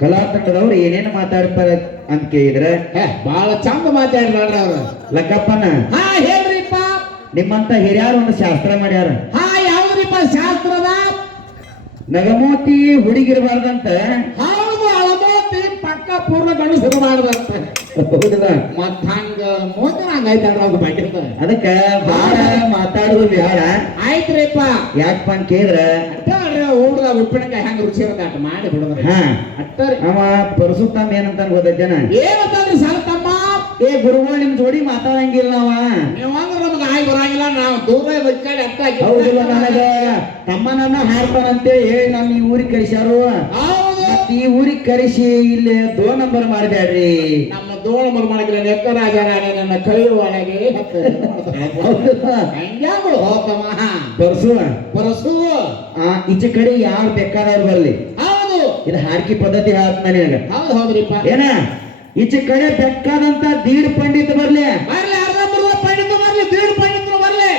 ಕಲಾ ತಂಡದವ್ರು ಏನೇನು ಮಾತಾಡ್ತಾರೆ ಅಂತ ಕೇಳಿದ್ರೆ ಬಹಳ ಚಂದ ಮಾತಾಡ್ರಿ ಅವ್ರು. ಲಕ್ಕಪ್ಪನ ಹಾ ಹೇಳ್ರಿಪ್ಪ. ನಿಮ್ಮಂತ ಹಿರಿಯರು ಒಂದು ಶಾಸ್ತ್ರ ಮಾಡ್ಯಾರ. ಹಾ ಯಾವ್ದ್ರಿಪ್ಪ ಶಾಸ್ತ್ರದ? ನಗಮೋತಿ ಹುಡುಗಿರ್ಬಾರ್ದಂತ. ಹೌದು, ಅಳಮೋತಿ ಪಕ್ಕ ಪೂರ್ಣ ಗಣಸರು ಮಾಡ್ದಂತ. ಹೌದಲ್ಲ? ಮತ್ತ ಹಂಗ ಮೋತಿ ಹಂಗಾಯ್ತಾಡ್ರ ಅವ್ರು ಮಾಡಿರ್ತ. ಅದಕ್ಕ ಬಾಳ ಮಾತಾಡುದು ಬ್ಯಾಡ. ಆಯ್ತ್ರಿಪ್ಪ. ಯಾಕಪ್ಪ ಅಂತ ಕೇಳಿದ್ರ ಊರ್ದ ಉಪ್ಪಿನಕಾಯಿ ಹೆಂಗ ರುಚಿ ಇರುತ್ತೆ ಅಟ್ ಮಾಡಿ ಬಿಡೋದ್ರಿ. ಹಾ ಅಟ್ಟರಿ ಅವ ಪರಸುತ್ತಮ್ಮ ಏನಂತ ಗೊತ್ತೈತೇನ? ಏನಂತಂದ್ರಿ ಸಲ್ತಮ್ಮ? ಏ ಗುರುಗಳು ನಿಮ್ ಜೋಡಿ ಮಾತಾಡಂಗಿಲ್ಲ ನಾವ. ನೀವಂದ್ರ ನಮ್ಗೆ ಆಗಿ ಬರಂಗಿಲ್ಲ, ನಾವು ದೂರ ಬಚ್ಚಾಡಿ ಅರ್ಥ ಆಗಿ. ಹೌದಿಲ್ಲ, ನನಗ ತಮ್ಮನನ್ನ ಹಾಡ್ತಾನಂತೆ ಹೇಳಿ ನಮ್ಮ ಈ ಊರಿಗೆ ಕಳಿಸ್ಯಾರು. ಹೌದು, ಈ ಊರಿಗೆ ಕರೆಸಿ ಇಲ್ಲಿ 2 ನಂಬರ್ ಮಾಡಬೇಡ್ರಿ. ನಮ್ಮ ದೋಣ ಮಾಡಗಿಲ್ಲ ನೆಕ್ಕರಾಜ ನನ್ನ ಕೈ ಒಳಗೆ ಹಂಗ್ಯಾಗು ಹೋತಮ್ಮ. ಪರಸು ಈಚೆ ಕಡೆ ಯಾರು ಬೇಕಾದವ್ರು ಬರ್ಲಿ. ಹೌದು, ಇದು ಹಾಡ್ಕಿ ಪದ್ಧತಿ ಹೇಳ್ತ ನನಗ. ಹೌದು ಹೌದ್ರಿಪ್ಪ. ಏನ ಈಚೆ ಕಡೆ ಬೇಕಾದಂತ ದೀಡ್ ಪಂಡಿತ ಬರ್ಲಿ, ಬರ್ಲಿ, ಅರ್ಧಂಬರ್ಧ ಪಂಡಿತ ಬರ್ಲಿ, ದೀಡ್ ಪಂಡಿತರು ಬರ್ಲಿ.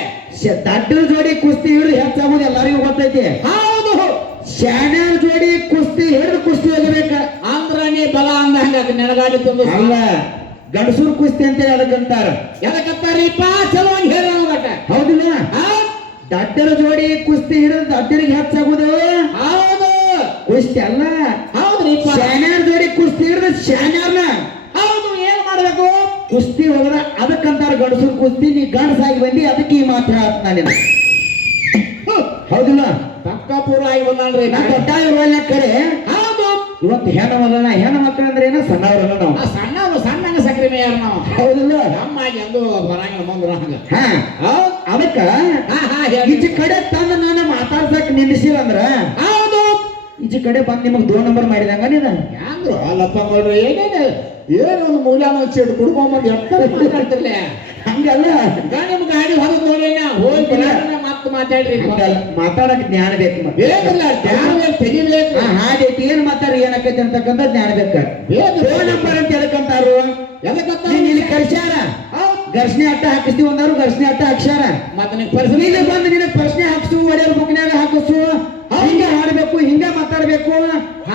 ದಡ್ಡರ ಜೋಡಿ ಕುಸ್ತಿ ಹಿಡಿದು ಹೆಚ್ಚಾಗುದು ಎಲ್ಲರಿಗೂ ಗೊತ್ತೈತಿ. ಹೌದು, ಶಾಣ್ಯಾರ ಜೋಡಿ ಕುಸ್ತಿ ಹಿಡಿದು ಕುಸ್ತಿ ಹೋಗಬೇಕ ಅಂದ್ರ ನೀ ಬಲ ಅಂದ ಹಂಗ ನೆನಗಾಡಿ ತಂದು ಅಲ್ಲ. ಗಂಡಸೂರ್ ಕುಸ್ತಿ ಅಂತ ಅದಕ್ಕಂತಾರ. ಎದಕ್ಕಂತಾರಿಪ್ಪ? ಚಲೋ ಹೇಳ. ಹೌದಿಲ್ಲ? ದಡ್ಡರ ಜೋಡಿ ಕುಸ್ತಿ ಹಿಡಿದು ದಡ್ಡರಿಗೆ ಹೆಚ್ಚಾಗುದು ಹೌದು, ಕುಸ್ತಿ ಅಲ್ಲ. ಹೌದ್ರಿಪ್ಪ. ಶಾಣ್ಯಾರ ಜೋಡಿ ಕುಸ್ತಿ ಹಿಡಿದು ಶಾಣ್ಯಾರ್ನ ಹೌದು, ಏನ್ ಮಾಡ್ಬೇಕು? ಕುಸ್ತಿ ಹೋದ್ರ ಅದಕ್ಕಂತಾರ ಗಂಡಸೂರ್ ಕುಸ್ತಿ. ನೀ ಗಂಡಸಾಗಿ ಬಂದಿ, ಅದಕ್ಕೆ ಈ ಮಾತ್ರ ನಾನು. ಹೌದಿಲ್ಲ? ಪಕ್ಕ ಪೂರ ಆಗಿ ಬಂದ್ರಿ. ನಾ ದೊಡ್ಡ ಕರೆ. ಹೌದು, ಇವತ್ತು ಹೆಣ್ಣು ಮಗನ ಹೆಣ್ಣು ಮಕ್ಕಳು ಅಂದ್ರೆ ಏನೋ ಸಣ್ಣವ್ರಲ್ಲ ನಾವು. ಸಣ್ಣವ್ರು ಸಣ್ಣಂಗ ಸಕ್ರೆ ಮೇಯರ್ ನಾವು. ಹೌದಿಲ್ಲ? ನಮ್ಮ ಎಂದು ಬರಂಗಿಲ್ಲ ಮುಂದ್ರ ಹಂಗ. ಅದಕ್ಕ ಈಚೆ ಕಡೆ ತಂದು ನಾನು ಮಾತಾಡ್ಸಕ್ ನಿಲ್ಲಿಸಿರಂದ್ರ ಹೌದು, ಈಚೆ ಕಡೆ ಬಂದ್ ನಿಮಗ್ 2 ನಂಬರ್ ಮಾಡಿದಂಗ ನೀನ ಹ್ಯಾಂಗ್ರು ಅಲ್ಲಪ್ಪ ನೋಡ್ರಿ. ಏನೊಂದು ಮೂಲ್ಯಾನ ಹಚ್ಚಿಟ್ಟು ಕುಡ್ಕೊಂಬಂದು ಮಾತಾಡ್ತಿರ್ಲ ಹಂಗಲ್ಲ. ನಿಮ್ ಗಾಡಿ ಹೊರಗೆ ನೋಡಿ ಹೋಗಿ ಮತ್ ಮಾತಾಡ್ರಿ. ಮಾತಾಡಕ್ ಜ್ಞಾನ ಬೇಕು. ತೆಗಿಬೇಕು. ಹಾಡೈತಿ ಏನ್ ಮಾತಾಡ್ರಿ ಏನಕ್ಕೈತಿ ಅಂತಕ್ಕಂಥ ಜ್ಞಾನ ಬೇಕ. 2 ನಂಬರ್ ಅಂತ ಎದಕ್ಕಂತಾರು? ಇಲ್ಲಿ ಕರ್ಸ್ಯಾರ ಘರ್ಷಣೆ ಅಟ್ಟ ಹಾಕಿಸ್ತೀವಿ ಅಂದಾರು, ಘರ್ಷಣೆ ಅಟ್ಟ ಹಾಕ್ಸ್ಯಾರ. ಮತ್ತೆ ಇಲ್ಲಿ ಬಂದು ನಿನಗೆ ಪ್ರಶ್ನೆ ಹಾಕ್ಸು, ಒಡೆಯರ್ ಬುಕ್ನ್ಯಾಗ ಹಾಕಿಸು, ಹಿಂಗ ಹಾಡ್ಬೇಕು, ಹಿಂಗ ಮಾತಾಡ್ಬೇಕು,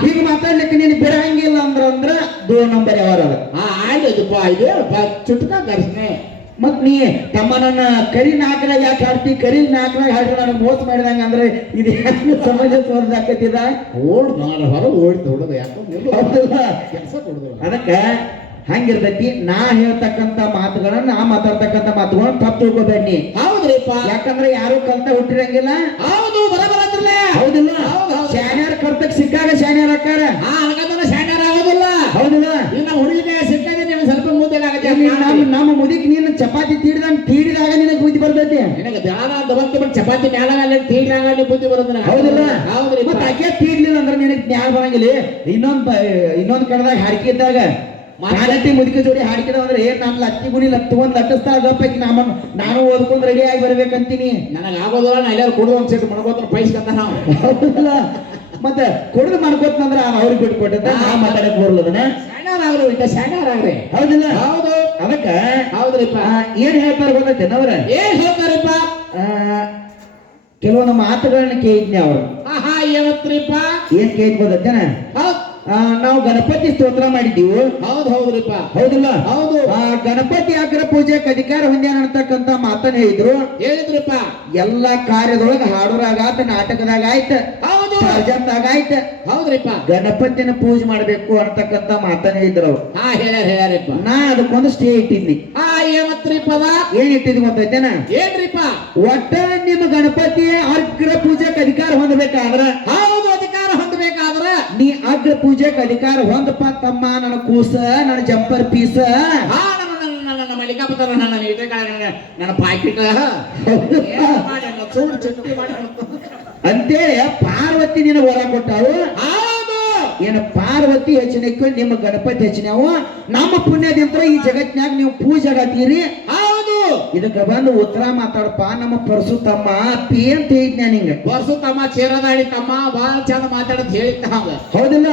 ಹೀಗ ಮಾತಾಡ್ಲಿಕ್ಕೆ ನೀನು ಬಿಡಂಗಿಲ್ಲ ಅಂದ್ರ 2 ನಂಬರ್ ಯಾವಾರ. ಆಯ್ತಪ್ಪ, ಇದೇ ಚುಟ್ಕ ಘರ್ಷಣೆ. ಮತ್ ನೀ ತಮ್ಮ ನನ್ನ ಕರಿ 4 ಯಾಕೆ ಹಾಡ್ತಿ? ಕರಿ 4 ಹಾಡ್ರಿ ನನಗೆ ಮೋಸ ಮಾಡಿದಂಗ ಅಂದ್ರೆ ಇದು ಹೆಂಗ ಸಮಾಜ ತೋರ್ಸಾಕತ್ತಿದ? ಹೊರಗೆ ಓಡ್ತು ಹುಡುಗ ಯಾಕೋ ಕೆಲಸ ಕೊಡುದು. ಅದಕ್ಕ ಹಂಗಿರ್ತೈತಿ. ನಾ ಹೇಳ್ತಕ್ಕಂತ ಮಾತುಗಳನ್ನ, ನಾ ಮಾತಾಡ್ತಕ್ಕಂತ ಮಾತುಗಳನ್ನ ತಪ್ಪು ತಿಳ್ಕೊಬೇಡಿ. ಹೌದ್ರಿಪ್ಪ. ಯಾಕಂದ್ರೆ ಯಾರು ಕಲ್ತ ಹುಟ್ಟಿರಂಗಿಲ್ಲ. ಹೌದು, ಬರಬರತ್ರಲ್ಲ. ಹೌದಿಲ್ಲ? ಶಾನ್ಯಾರ ಕರ್ತಕ್ ಸಿಕ್ಕಾಗ ಶಾನ್ಯಾರ ಹಾಕಾರ. ಶಾನ್ಯಾರ ಆಗೋದಿಲ್ಲ. ಹೌದಿಲ್ಲ? ಇನ್ನು ಹುಡುಗಿಗೆ ಸಿಕ್ಕಾಗ ನಿಮ್ಗೆ ಸ್ವಲ್ಪ ಮೂದೆಲಾಗತ್ತೆ. ನಮ್ಮ ಮುದಿಕ್ ನೀನು ಚಪಾತಿ ತೀಡಿದಾಗ ನಿನಗೆ ಬುದ್ಧಿ ಬರ್ತೈತಿ. ನಿನಗೆ ದಾದ ಬಂತು ಬಟ್ ಚಪಾತಿ ಮ್ಯಾಲ ತೀಡಿದಾಗ ಬುದ್ಧಿ ಬರೋದ್ರ. ಹೌದಿಲ್ಲ? ಹೌದ್ರಿ. ಮತ್ತೆ ಆಕೆ ತೀಡ್ಲಿಲ್ಲ ಅಂದ್ರೆ ನಿನಗೆ ಜ್ಞಾನ ಬರಂಗಿಲ್ಲ. ಇನ್ನೊಂದ್ ಕಡೆದಾಗ ಹಾಡಿಕೆ ಇದ್ದಾಗ ನಾನಟ್ಟಿ ಮುದುಕಿ ಜೋಡಿ ಹಾಡಿಕೆ ಅಂದ್ರೆ ಏನ್ ನಾನು ಲತ್ತಿ ಗುಣಿ ಲತ್ತುಗೊಂಡ್ ಲಟ್ಟಿಸ್ತಾ ಗಪ್ಪೈತಿ ನಾನು ಓದ್ಕೊಂಡ್ ರೆಡಿ ಆಗಿ ಬರ್ಬೇಕಂತೀನಿ. ನನಗೆ ಆಗೋದಿಲ್ಲ. ನಾ ಎಲ್ಲಾರು ಕೊಡುವ ಒಂದ್ ಸೆಟ್ ಮಾಡ್ಕೋತ ಪೈಸ್ಕಂತ ನಾವು. ಹೌದಿಲ್ಲ? ಮತ್ತೆ ಕೊಡುದು ಮಾಡ್ಕೋತಂದ್ರ ಅವ್ರಿಗೆ ಬಿಟ್ಟು ಕೊಟ್ಟಿದ್ದ ನಾ ಮಾತಾಡಕ್ ಬರ್ಲದನ್ನ. ಶಾಣ್ಯಾರಾಗ್ರಿ. ಹೌದಿಲ್ಲ? ಹೌದು. ಅದಕ್ಕ ಹೌದ್ರಿಪ್ಪ. ಏನ್ ಹೇಳ್ತಾರ ಗೊತ್ತೈತೆ ಅವ್ರ? ಏನ್ ಹೇಳ್ತಾರಿಪ್ಪ? ಕೆಲವೊಂದು ಮಾತುಗಳನ್ನ ಕೇಳಿದ್ನಿ ಅವ್ರು. ಏನತ್ರಿಪ್ಪ? ಏನ್ ಕೇಳಿದ್ ಗೊತ್ತೇನ? ನಾವು ಗಣಪತಿ ಸ್ತೋತ್ರ ಮಾಡಿದ್ದೀವಿ. ಹೌದ್ರಿಪ್ಪ. ಹೌದಿಲ್ಲ? ಹೌದು. ಗಣಪತಿ ಅಗ್ರ ಪೂಜೆಗೆ ಅಧಿಕಾರ ಹೊಂದ್ಯಾನ ಅಂತಕ್ಕಂತ ಮಾತನ್ನ ಹೇಳಿದ್ರಿಪ್ಪ. ಎಲ್ಲಾ ಕಾರ್ಯದೊಳಗ ಹಾಡೋರಾಗಾತ, ನಾಟಕದಾಗ ಆಯ್ತ, ಹೌದು, ಸರ್ಜನ್ದಾಗ ಆಯ್ತ. ಹೌದ್ರಿಪ್ಪ. ಗಣಪತಿನ ಪೂಜೆ ಮಾಡ್ಬೇಕು ಅಂತಕ್ಕಂತ ಮಾತನ್ನ ಹೇಳಿದ್ರು. ಹೇಳ್ಯಾರಿಪ್ಪ. ನಾ ಅದಕ್ಕೊಂದು ಸ್ಟೇ ಇಟ್ಟಿದ್ನಿ. ಏನತ್ರಿಪ್ಪ? ಏನ್ ಇಟ್ಟಿದ್ವಿ ಗೊತ್ತೈತೇನ? ಏನ್ರಿಪ್ಪ? ಒಟ್ಟ ನಿಮ್ಮ ಗಣಪತಿ ಅಗ್ರ ಪೂಜೆಗೆ ಅಧಿಕಾರ ಹೊಂದಬೇಕಾದ್ರ, ಹೌದು, ಅಧಿಕಾರ ಹೊಂದಬೇಕಾದ್ರ ನೀ ಅಗ್ರ ಪೂಜೆಗೆ ಅಧಿಕಾರ ಹೊಂದಪ್ಪ ತಮ್ಮ. ನನ್ನ ಕೂಸ, ನನ್ನ ಜಂಪರ್ ಪೀಸ, ನನ್ನ ಮಲ್ಲಿಕಾಪುರ, ನನ್ನ ಪಾಕಿಟ ಅಂತೇಳಿ ಪಾರ್ವತಿ ನಿನ್ನ ಹೊರ ಕೊಟ್ಟಾವು. ಏನ ಪಾರ್ವತಿ ಹೆಚ್ಚಿನಕ್ಕೆ ನಿಮ್ಮ ಗಣಪತಿ ಹೆಚ್ಚಿನವು. ನಮ್ಮ ಪುಣ್ಯದಿಂದ ಈ ಜಗತ್ನ್ಯಾಗ ನೀವು ಪೂಜೆಗತ್ತೀರಿ. ಹೌದು. ಇದಕ್ಕೆ ಬಂದು ಉತ್ತರ ಮಾತಾಡಪ್ಪ. ನಮ್ಮ ಪರಸು ತಮ್ಮ ಪಿ ಅಂತ ಹೇಳಿದ್ನ ನಿಂಗ. ಪರಸು ತಮ್ಮ ಚೇರದಾಡಿ ತಮ್ಮ ಬಾಳ ಚಂದ ಮಾತಾಡೋದು ಹೇಳಿದ್ದ. ಹೌದಿಲ್ಲ?